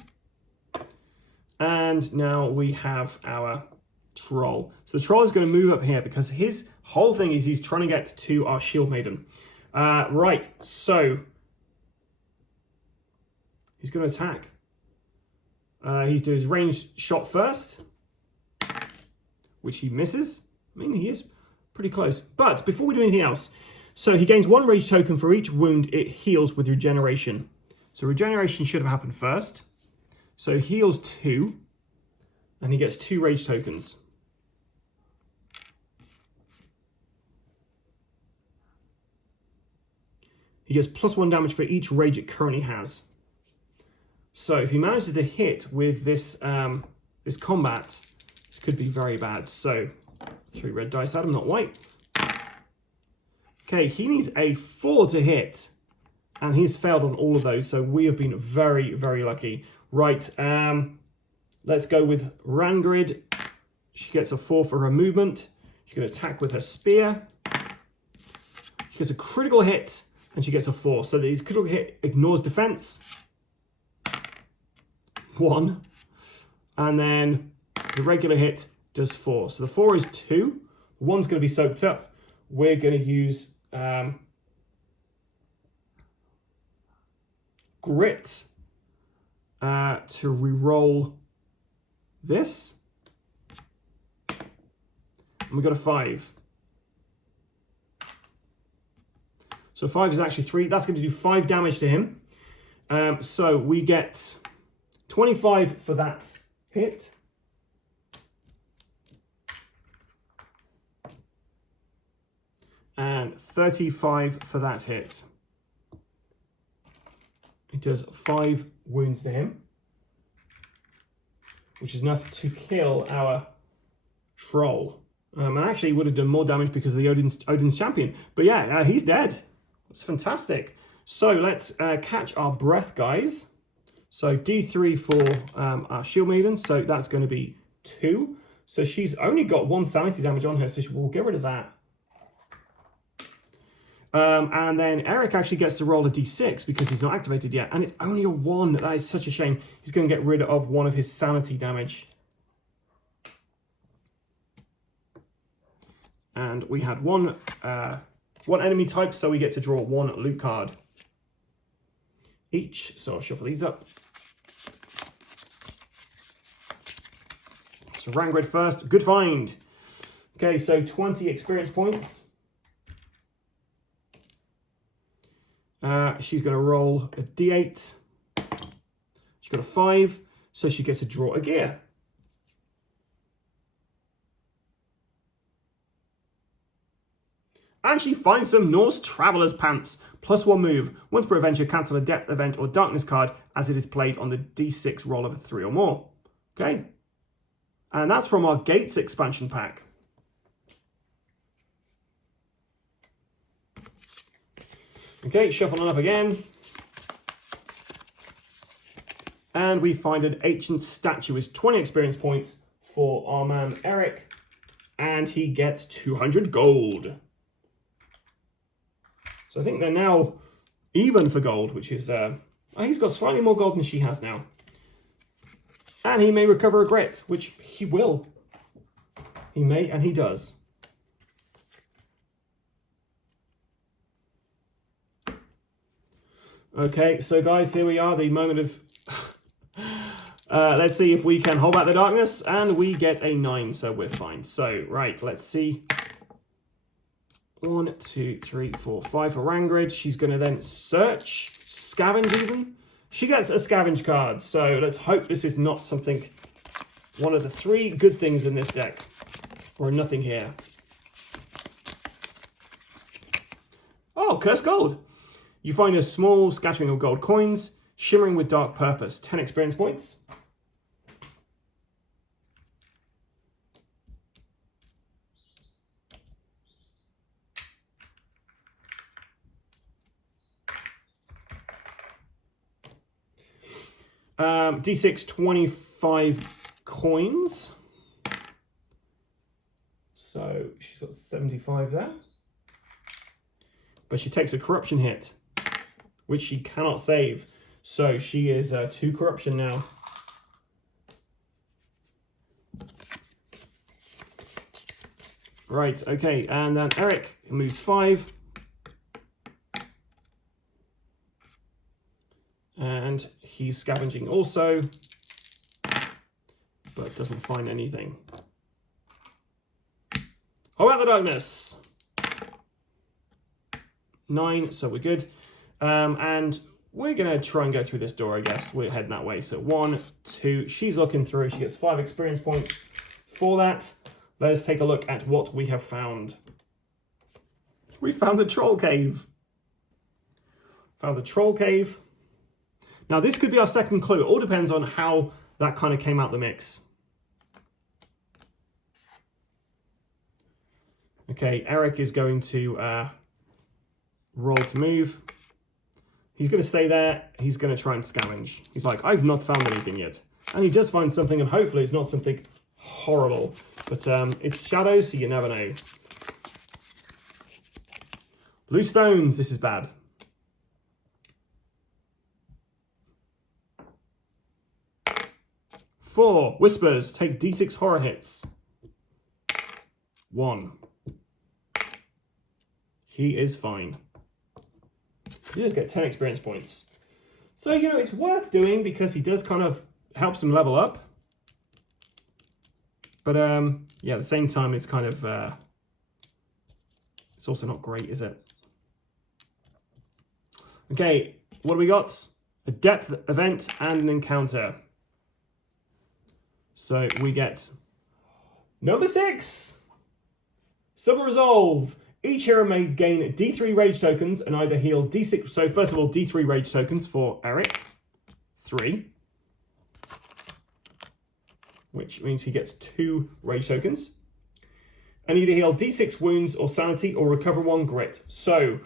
And now we have our troll. So the troll is going to move up here because his whole thing is he's trying to get to our shield maiden. Right, so he's going to attack. He's doing his ranged shot first, which he misses. I mean, he is pretty close. But before we do anything else, so he gains 1 rage token for each wound it heals with regeneration. So regeneration should have happened first. So he heals 2, and he gets 2 rage tokens. He gets +1 damage for each rage it currently has. So if he manages to hit with this this combat, this could be very bad. So 3 red dice at him, not white. Okay, he needs a 4 to hit, and he's failed on all of those. So we have been very, very lucky. Right, let's go with Rangrid. She gets a 4 for her movement. She's going to attack with her spear. She gets a critical hit, and she gets a 4. So these critical hit ignores defense. 1. And then the regular hit does 4. So the 4 is 2. 1's going to be soaked up. We're going to use Grit to re-roll this. And we got a 5. So 5 is actually 3. That's going to do 5 damage to him. So we get 25 for that hit. And 35 for that hit. It does 5 wounds to him, which is enough to kill our troll. And actually would have done more damage because of the Odin's champion. But yeah, he's dead. That's fantastic. So let's catch our breath, guys. So D3 for our shield maiden. So that's going to be 2. So she's only got 1 sanity damage on her, so we'll get rid of that. And then Eric actually gets to roll a D6 because he's not activated yet. And it's only a 1. That is such a shame. He's going to get rid of 1 of his sanity damage. And we had 1 one enemy type, so we get to draw one loot card each. So I'll shuffle these up. So Rangrid first. Good find. Okay, so 20 experience points. She's going to roll a d8. She's got a 5, so she gets to draw a gear. And she finds some Norse Traveler's Pants. +1 move. Once per adventure, cancel a depth event or darkness card as it is played on the d6 roll of a 3 or more. Okay. And that's from our Gates expansion pack. Okay, shuffling up again. And we find an ancient statue with 20 experience points for our man Eric. And he gets 200 gold. So I think they're now even for gold, which is... he's got slightly more gold than she has now. And he may recover a grit, which he will. He may, and he does. Okay, so guys, here we are, the moment of... let's see if we can hold back the darkness, and we get a 9, so we're fine. So, right, let's see. 1, 2, 3, 4, 5 for Rangrid. She's going to then search, scavenge even. She gets a scavenge card, so let's hope this is not something, one of the 3 good things in this deck, or nothing here. Oh, Cursed Gold. You find a small scattering of gold coins, shimmering with dark purpose, 10 experience points. D6, 25 coins. So she's got 75 there. But she takes a corruption hit, which she cannot save. So she is 2 corruption now. Right, okay, and then Eric moves 5. And he's scavenging also, but doesn't find anything. Oh, out the darkness! 9, so we're good. And we're going to try and go through this door, I guess. We're heading that way. So 1, 2, she's looking through. She gets 5 experience points for that. Let's take a look at what we have found. We found the troll cave. Found the troll cave. Now, this could be our second clue. It all depends on how that kind of came out the mix. Okay, Eric is going to roll to move. He's going to stay there. He's going to try and scavenge. He's like, I've not found anything yet. And he does find something, and hopefully it's not something horrible. But it's shadows, so you never know. Loose stones. This is bad. Four, whispers, take D6 horror hits. 1. He is fine. He does get 10 experience points. So, you know, it's worth doing because he does kind of helps him level up. But, yeah, at the same time, it's kind of, it's also not great, is it? Okay, what do we got? A depth event and an encounter. So we get number 6. Summer Resolve. Each hero may gain D3 rage tokens and either heal D6. So first of all, D3 rage tokens for Eric. 3. Which means he gets 2 rage tokens. And either heal D6 wounds or sanity or recover 1 grit. So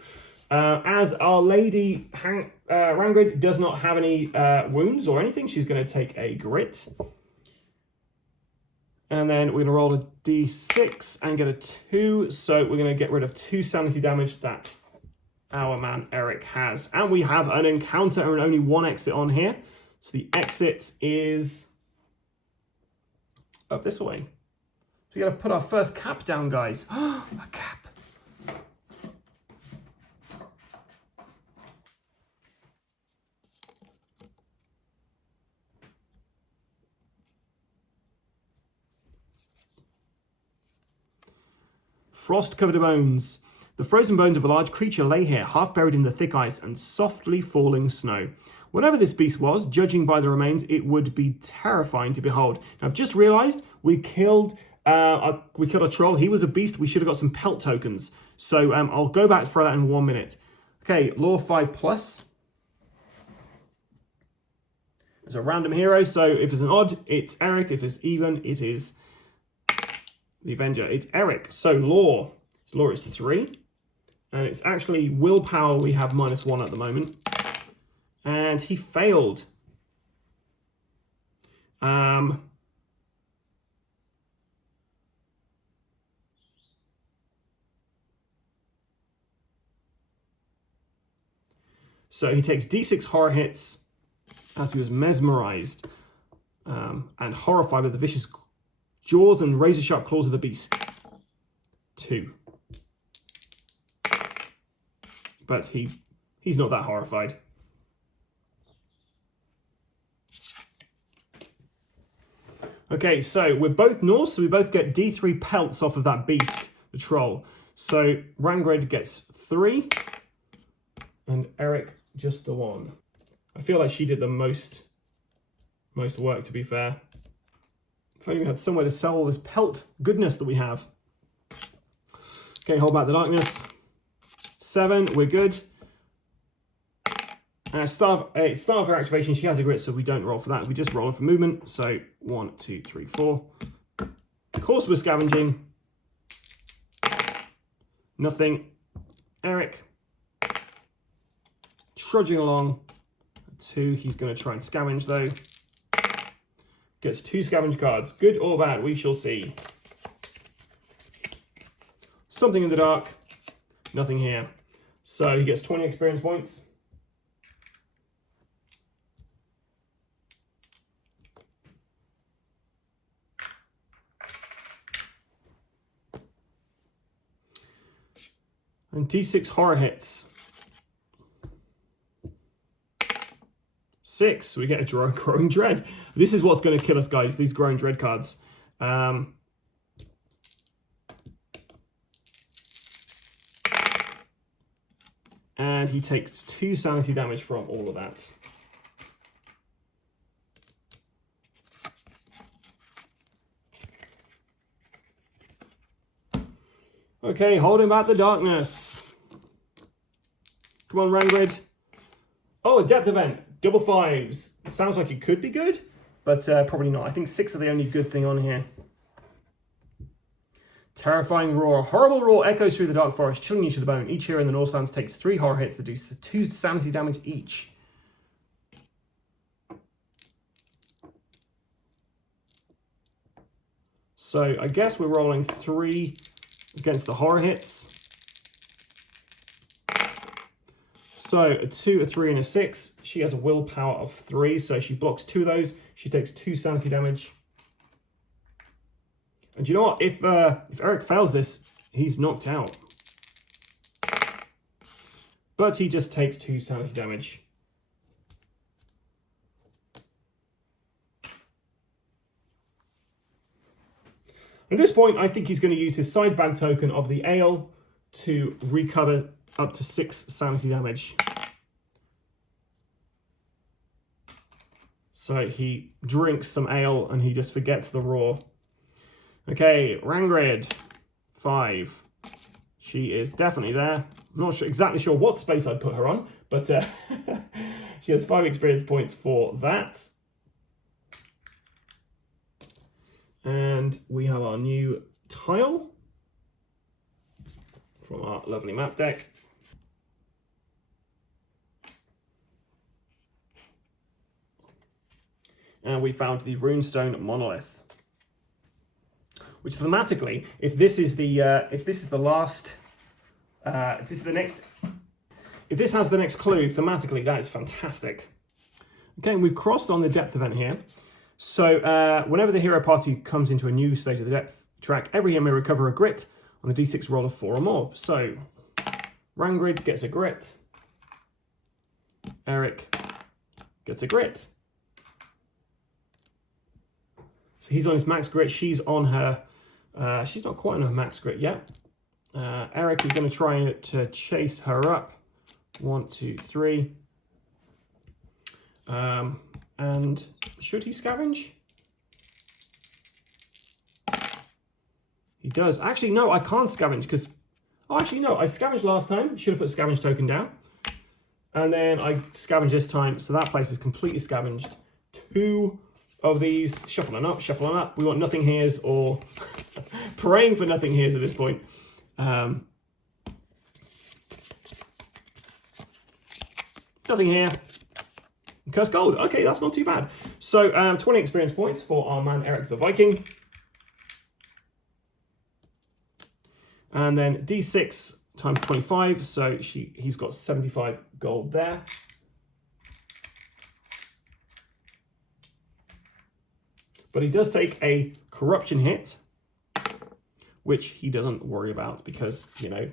as our lady Rangrid does not have any wounds or anything, she's going to take a grit. And then we're going to roll a d6 and get a 2. So we're going to get rid of 2 sanity damage that our man Eric has. And we have an encounter and only 1 exit on here. So the exit is up this way. So we got to put our first cap down, guys. A cap. Frost-covered bones. The frozen bones of a large creature lay here, half buried in the thick ice and softly falling snow. Whatever this beast was, judging by the remains, it would be terrifying to behold. Now, I've just realised we killed a troll. He was a beast. We should have got some pelt tokens. So I'll go back for that in 1 minute. Okay, Law 5+. It's a random hero, so if it's an odd, it's Eric. If it's even, it is the Avenger. It's Eric. So Law. So Law is 3. And it's actually willpower we have -1 at the moment. And he failed. So he takes D6 horror hits as he was mesmerized and horrified by the vicious jaws and razor-sharp claws of the beast. 2. But he's not that horrified. Okay, so we're both Norse, so we both get D3 pelts off of that beast, the troll. So Rangrid gets 3, and Eric just the 1. I feel like she did the most work, to be fair. If only we had somewhere to sell all this pelt goodness that we have. Okay, hold back the darkness. 7, we're good. Start of her activation, she has a grit, so we don't roll for that. We just roll for movement. So 1, 2, 3, 4. Of course we're scavenging. Nothing. Eric. Trudging along. 2, he's going to try and scavenge though. Gets 2 scavenge cards. Good or bad, we shall see. Something in the dark. Nothing here. So he gets 20 experience points. And D6 horror hits. 6, so we get a growing dread. This is what's going to kill us, guys, these growing dread cards. And he takes 2 sanity damage from all of that. Okay, holding back the darkness. Come on, Rangrid. Oh, a depth event. Double 5s. Sounds like it could be good, but probably not. I think 6 are the only good thing on here. Terrifying roar. Horrible roar echoes through the dark forest, chilling you to the bone. Each hero in the Northlands takes 3 horror hits that do 2 sanity damage each. So I guess we're rolling 3 against the horror hits. So a 2, a 3, and a 6. She has a willpower of 3, so she blocks 2 of those. She takes 2 sanity damage. And you know what? If Eric fails this, he's knocked out. But he just takes 2 sanity damage. At this point, I think he's going to use his side bag token of the ale to recover up to 6 sanity damage. So he drinks some ale and he just forgets the roar. Okay, Rangrid, 5. She is definitely there. I'm not exactly sure what space I'd put her on, but she has 5 experience points for that. And we have our new tile from our lovely map deck. And we found the Runestone Monolith, which thematically, if this is the last, if this has the next clue, thematically that is fantastic. Okay, we've crossed on the depth event here. So whenever the hero party comes into a new stage of the depth track, every hero may recover a grit on a d6 roll of 4 or more. So Rangrid gets a grit. Eric gets a grit. So he's on his max grit. She's on her. She's not quite on her max grit yet. Eric is going to try to chase her up. 1, 2, 3. And should he scavenge? He does. Actually, no, I can't scavenge because... Oh, actually, no, I scavenged last time. Should have put scavenge token down. And then I scavenged this time, so that place is completely scavenged. 2 of these. Shuffling up, shuffling up. We want nothing here's or praying for nothing here's at this point. Nothing here. Curse gold. Okay, that's not too bad. So 20 experience points for our man Eric the Viking. And then D6 times 25. So he's got 75 gold there. But he does take a corruption hit, which he doesn't worry about because, you know,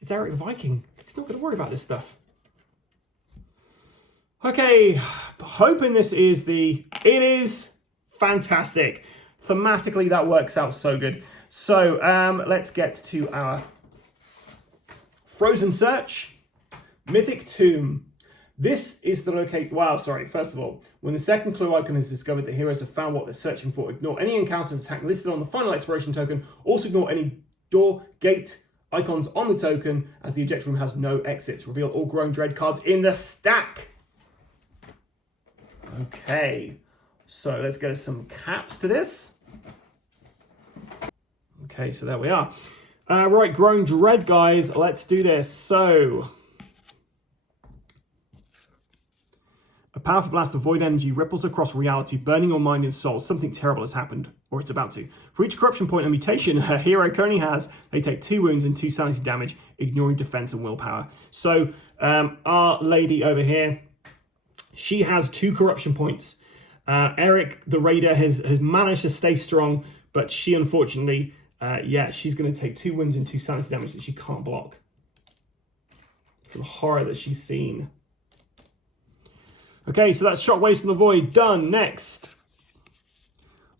it's Eric the Viking. He's not going to worry about this stuff. Okay, hoping this is the... It is fantastic. Thematically, that works out so good. So let's get to our Frozen Search. Mythic Tomb. This is the location... Wow, sorry. First of all, when the second clue icon is discovered, the heroes have found what they're searching for. Ignore any encounters attack listed on the final exploration token. Also ignore any door, gate icons on the token, as the objective room has no exits. Reveal all Growing Dread cards in the stack. Okay, so let's get some caps to this. Okay, so there we are. Right, Growing Dread, guys. Let's do this. So, a powerful blast of void energy ripples across reality, burning your mind and soul. Something terrible has happened, or it's about to. For each corruption point and mutation a hero currently has, they take 2 wounds and 2 sanity damage, ignoring defense and willpower. So, our lady over here, she has 2 corruption points. Eric, the raider, has managed to stay strong, but she unfortunately, she's going to take 2 wounds and 2 sanity damage that she can't block. For the horror that she's seen. Okay, so that's Shockwaves from the Void. Done. Next.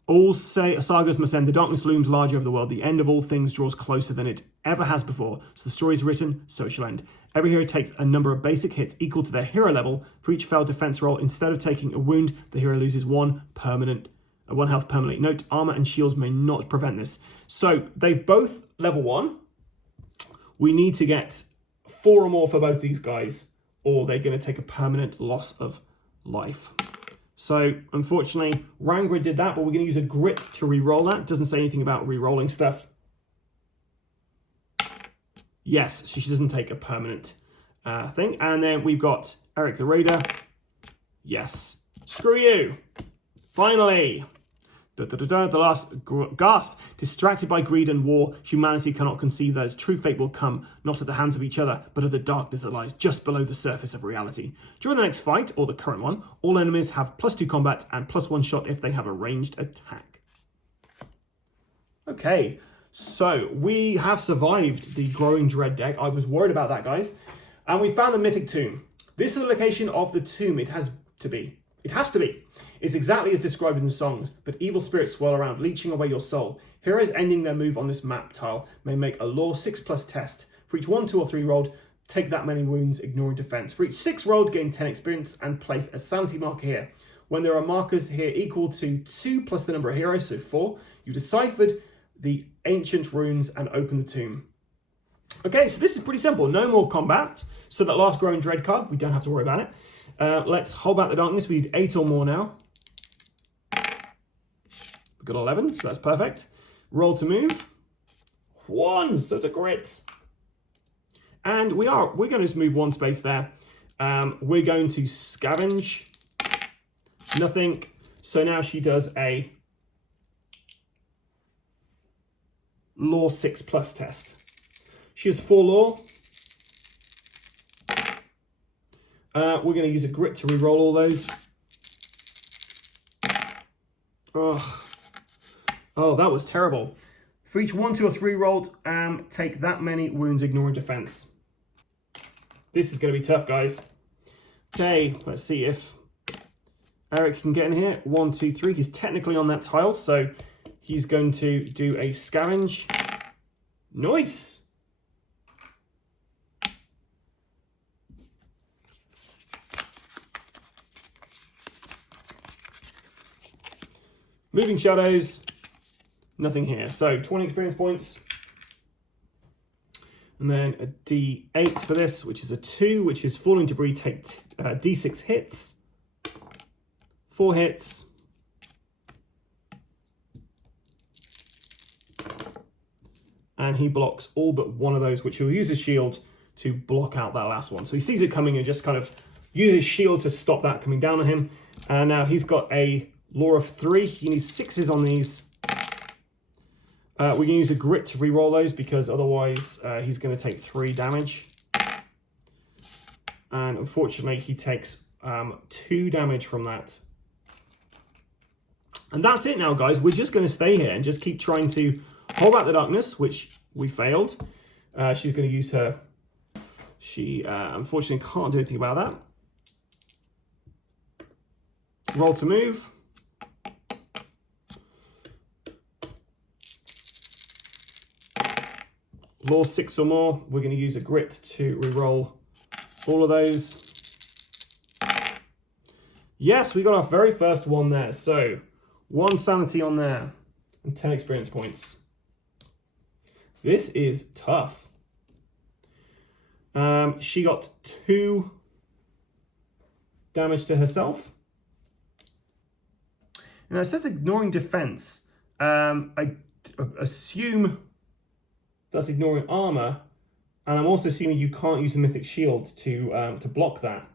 All sagas must end. The darkness looms large over the world. The end of all things draws closer than it ever has before. So the story is written, so it shall end. Every hero takes a number of basic hits equal to their hero level. For each failed defense roll, instead of taking a wound, the hero loses 1 health permanently. Note, armor and shields may not prevent this. So they've both level 1. We need to get 4 or more for both these guys, or they're going to take a permanent loss of life. So, unfortunately, Rangrid did that, but we're going to use a grit to re-roll that. Doesn't say anything about re-rolling stuff. Yes, so she doesn't take a permanent thing. And then we've got Eric the Raider. Yes. Screw you. Finally. The last gasp. Distracted by greed and war, humanity cannot conceive that its true fate will come, not at the hands of each other, but of the darkness that lies just below the surface of reality. During the next fight, or the current one, all enemies have +2 combat and +1 shot if they have a ranged attack. Okay, so we have survived the Growing Dread deck. I was worried about that, guys. And we found the Mythic Tomb. This is the location of the tomb. It has to be. It has to be. It's exactly as described in the songs, but evil spirits swirl around, leeching away your soul. Heroes ending their move on this map tile may make a Law 6+ test. For each 1, 2, or 3 rolled, take that many wounds, ignoring defense. For each 6 rolled, gain 10 experience and place a sanity marker here. When there are markers here equal to 2 plus the number of heroes, so 4, you've deciphered the ancient runes and open the tomb. Okay, so this is pretty simple. No more combat. So that last Growing Dread card, we don't have to worry about it. Let's hold back the darkness. We need 8 or more now. We've got 11, so that's perfect. Roll to move. 1, so it's a grit. And we're going to just move 1 space there. We're going to scavenge. Nothing. So now she does a Law 6+ test. She has 4 Law. We're going to use a grit to re-roll all those. Oh, that was terrible. For each 1, 2, or 3 rolled, take that many wounds, ignoring defense. This is going to be tough, guys. Okay, let's see if Eric can get in here. 1, 2, 3. He's technically on that tile, so he's going to do a scavenge. Nice. Moving shadows, nothing here. So 20 experience points. And then a D8 for this, which is a 2, which is falling debris, take D6 hits. 4 hits. And he blocks all but one of those, which he'll use his shield to block out that last one. So he sees it coming and just kind of uses his shield to stop that coming down on him. And now he's got a Law of 3. He needs 6s on these. We're going to use a grit to reroll those because otherwise he's going to take 3 damage. And unfortunately, he takes 2 damage from that. And that's it now, guys. We're just going to stay here and just keep trying to hold back the darkness, which we failed. She's going to use her... She unfortunately can't do anything about that. Roll to move. Law 6 or more. We're going to use a grit to reroll all of those. Yes, we got our very first one there. So 1 sanity on there and 10 experience points. This is tough. She got 2 damage to herself. Now it says ignoring defense. I assume that's ignoring armor, and I'm also assuming you can't use a mythic shield to block that.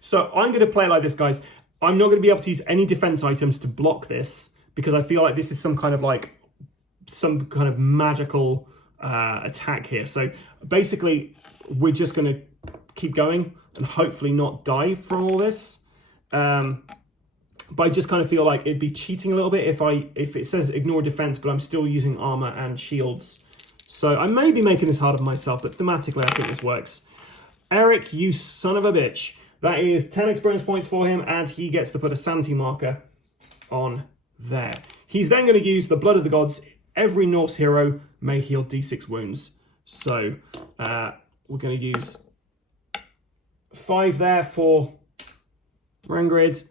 So I'm going to play it like this, guys. I'm not going to be able to use any defense items to block this because I feel like this is some kind of magical attack here. So basically, we're just going to keep going and hopefully not die from all this. But I just kind of feel like it'd be cheating a little bit if it says ignore defense, but I'm still using armor and shields. So I may be making this hard on myself, but thematically I think this works. Eric, you son of a bitch. That is 10 experience points for him, and he gets to put a sanity marker on there. He's then going to use the Blood of the Gods. Every Norse hero may heal D6 wounds. So we're going to use 5 there for Rangrid,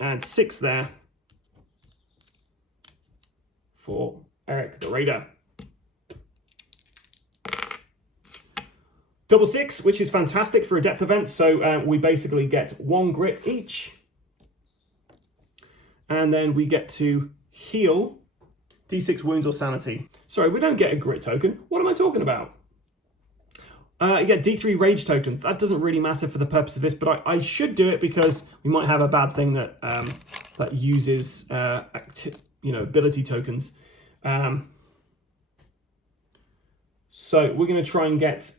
and 6 there for Eric the Raider. Double 6, which is fantastic for a depth event. So we basically get 1 grit each. And then we get to heal D6 wounds or sanity. Sorry, we don't get a grit token. What am I talking about? You get D3 rage tokens. That doesn't really matter for the purpose of this, but I should do it because we might have a bad thing that that uses ability tokens. So we're going to try and get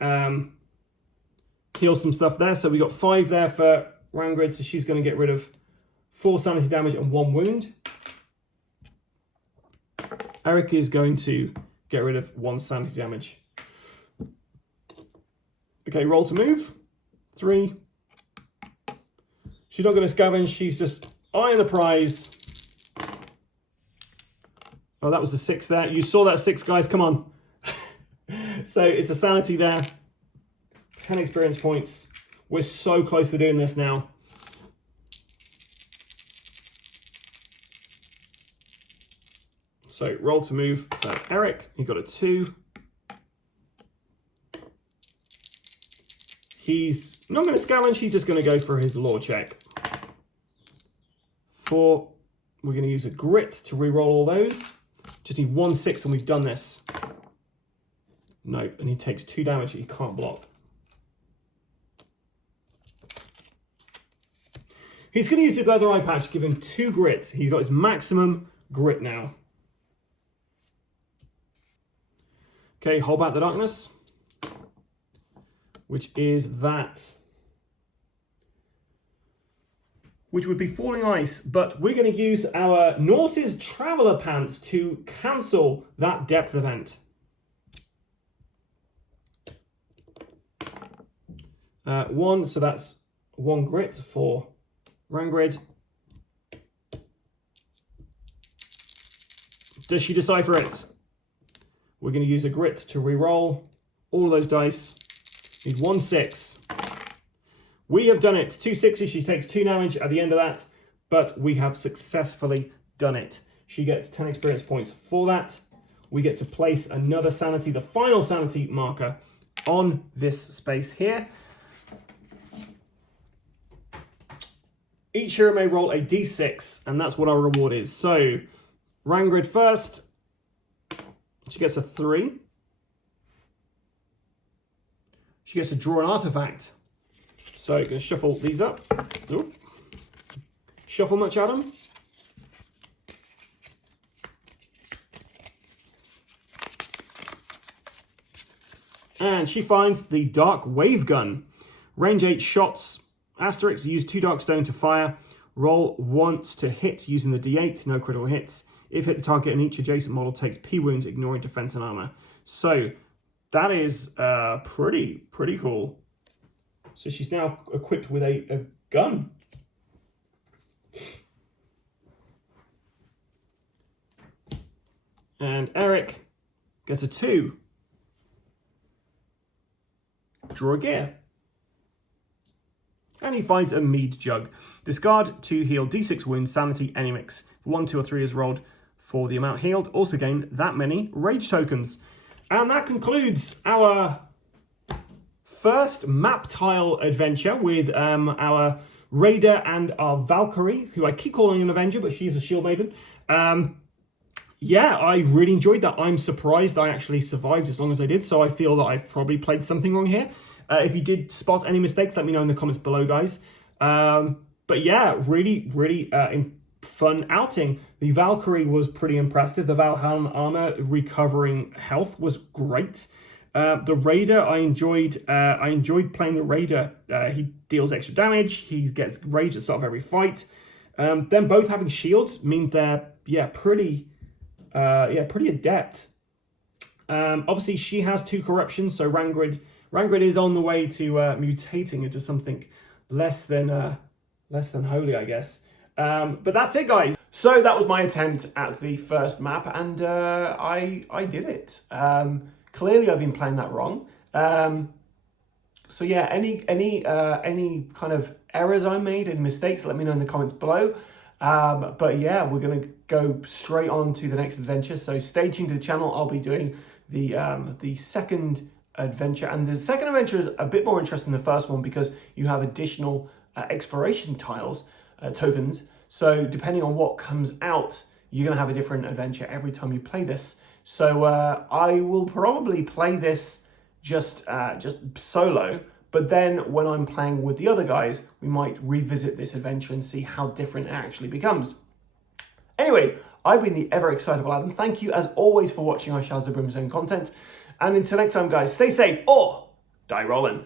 heal some stuff there. So we got 5 there for Rangrid, so she's going to get rid of 4 sanity damage and 1 wound. Eric is going to get rid of 1 sanity damage. Okay, roll to move. 3. She's not going to scavenge. She's just eyeing the prize. Oh, that was the 6 there. You saw that 6, guys. Come on. So it's a sanity there. 10 experience points. We're so close to doing this now. So roll to move for Eric. He got a 2. He's not going to scavenge. He's just going to go for his law check. 4. We're going to use a grit to reroll all those. Just need 1 6 and we've done this. Nope, and he takes 2 damage that he can't block. He's going to use the leather eye patch, give him 2 grits. He's got his maximum grit now. Okay, hold back the darkness, which is that. Which would be falling ice, but we're going to use our Norse's Traveller Pants to cancel that depth event. 1, so that's 1 grit for Rangrid. Does she decipher it? We're going to use a grit to re-roll all of those dice. Need 1 6. We have done it. 2 6s. She takes 2 damage at the end of that, but we have successfully done it. She gets 10 experience points for that. We get to place another sanity, the final sanity marker, on this space here. Each hero may roll a d6, and that's what our reward is. So, Rangrid first. She gets a 3. She gets to draw an artifact. So you can shuffle these up. Ooh. Shuffle much, Adam? And she finds the Dark Wave Gun. Range 8 shots. Asterisk, use 2 dark stone to fire. Roll once to hit using the d8, no critical hits. If hit the target and each adjacent model takes P wounds, ignoring defense and armor. So that is pretty cool. So she's now equipped with a gun. And Eric gets a 2. Draw a gear. And he finds a mead jug. Discard to heal d6 wounds, sanity, any mix. If 1, 2, or 3 is rolled for the amount healed, also gain that many rage tokens. And that concludes our first map tile adventure with our Raider and our Valkyrie, who I keep calling an Avenger, but she's a Shield Maiden. Yeah, I really enjoyed that. I'm surprised I actually survived as long as I did, so I feel that I've probably played something wrong here. If you did spot any mistakes, let me know in the comments below, guys. But yeah, really fun outing. The Valkyrie was pretty impressive. The Valhalla armor recovering health was great. The Raider, I enjoyed playing the Raider. He deals extra damage. He gets rage at the start of every fight. Them both having shields mean they're pretty adept. Obviously, she has 2 corruptions, so Rangrid is on the way to mutating into something less than holy, I guess. But that's it, guys. So that was my attempt at the first map, and I did it. Clearly, I've been playing that wrong. So yeah, any kind of errors I made and mistakes, let me know in the comments below. But yeah, we're gonna go straight on to the next adventure. So stay tuned to the channel. I'll be doing the second adventure, and the second adventure is a bit more interesting than the first one because you have additional exploration tiles, tokens. So depending on what comes out, you're gonna have a different adventure every time you play this. So I will probably play this just solo, but then when I'm playing with the other guys, we might revisit this adventure and see how different it actually becomes. Anyway, I've been the ever excitable Adam. Thank you as always for watching our Shadows of Brimstone content. And until next time, guys, stay safe or die rolling.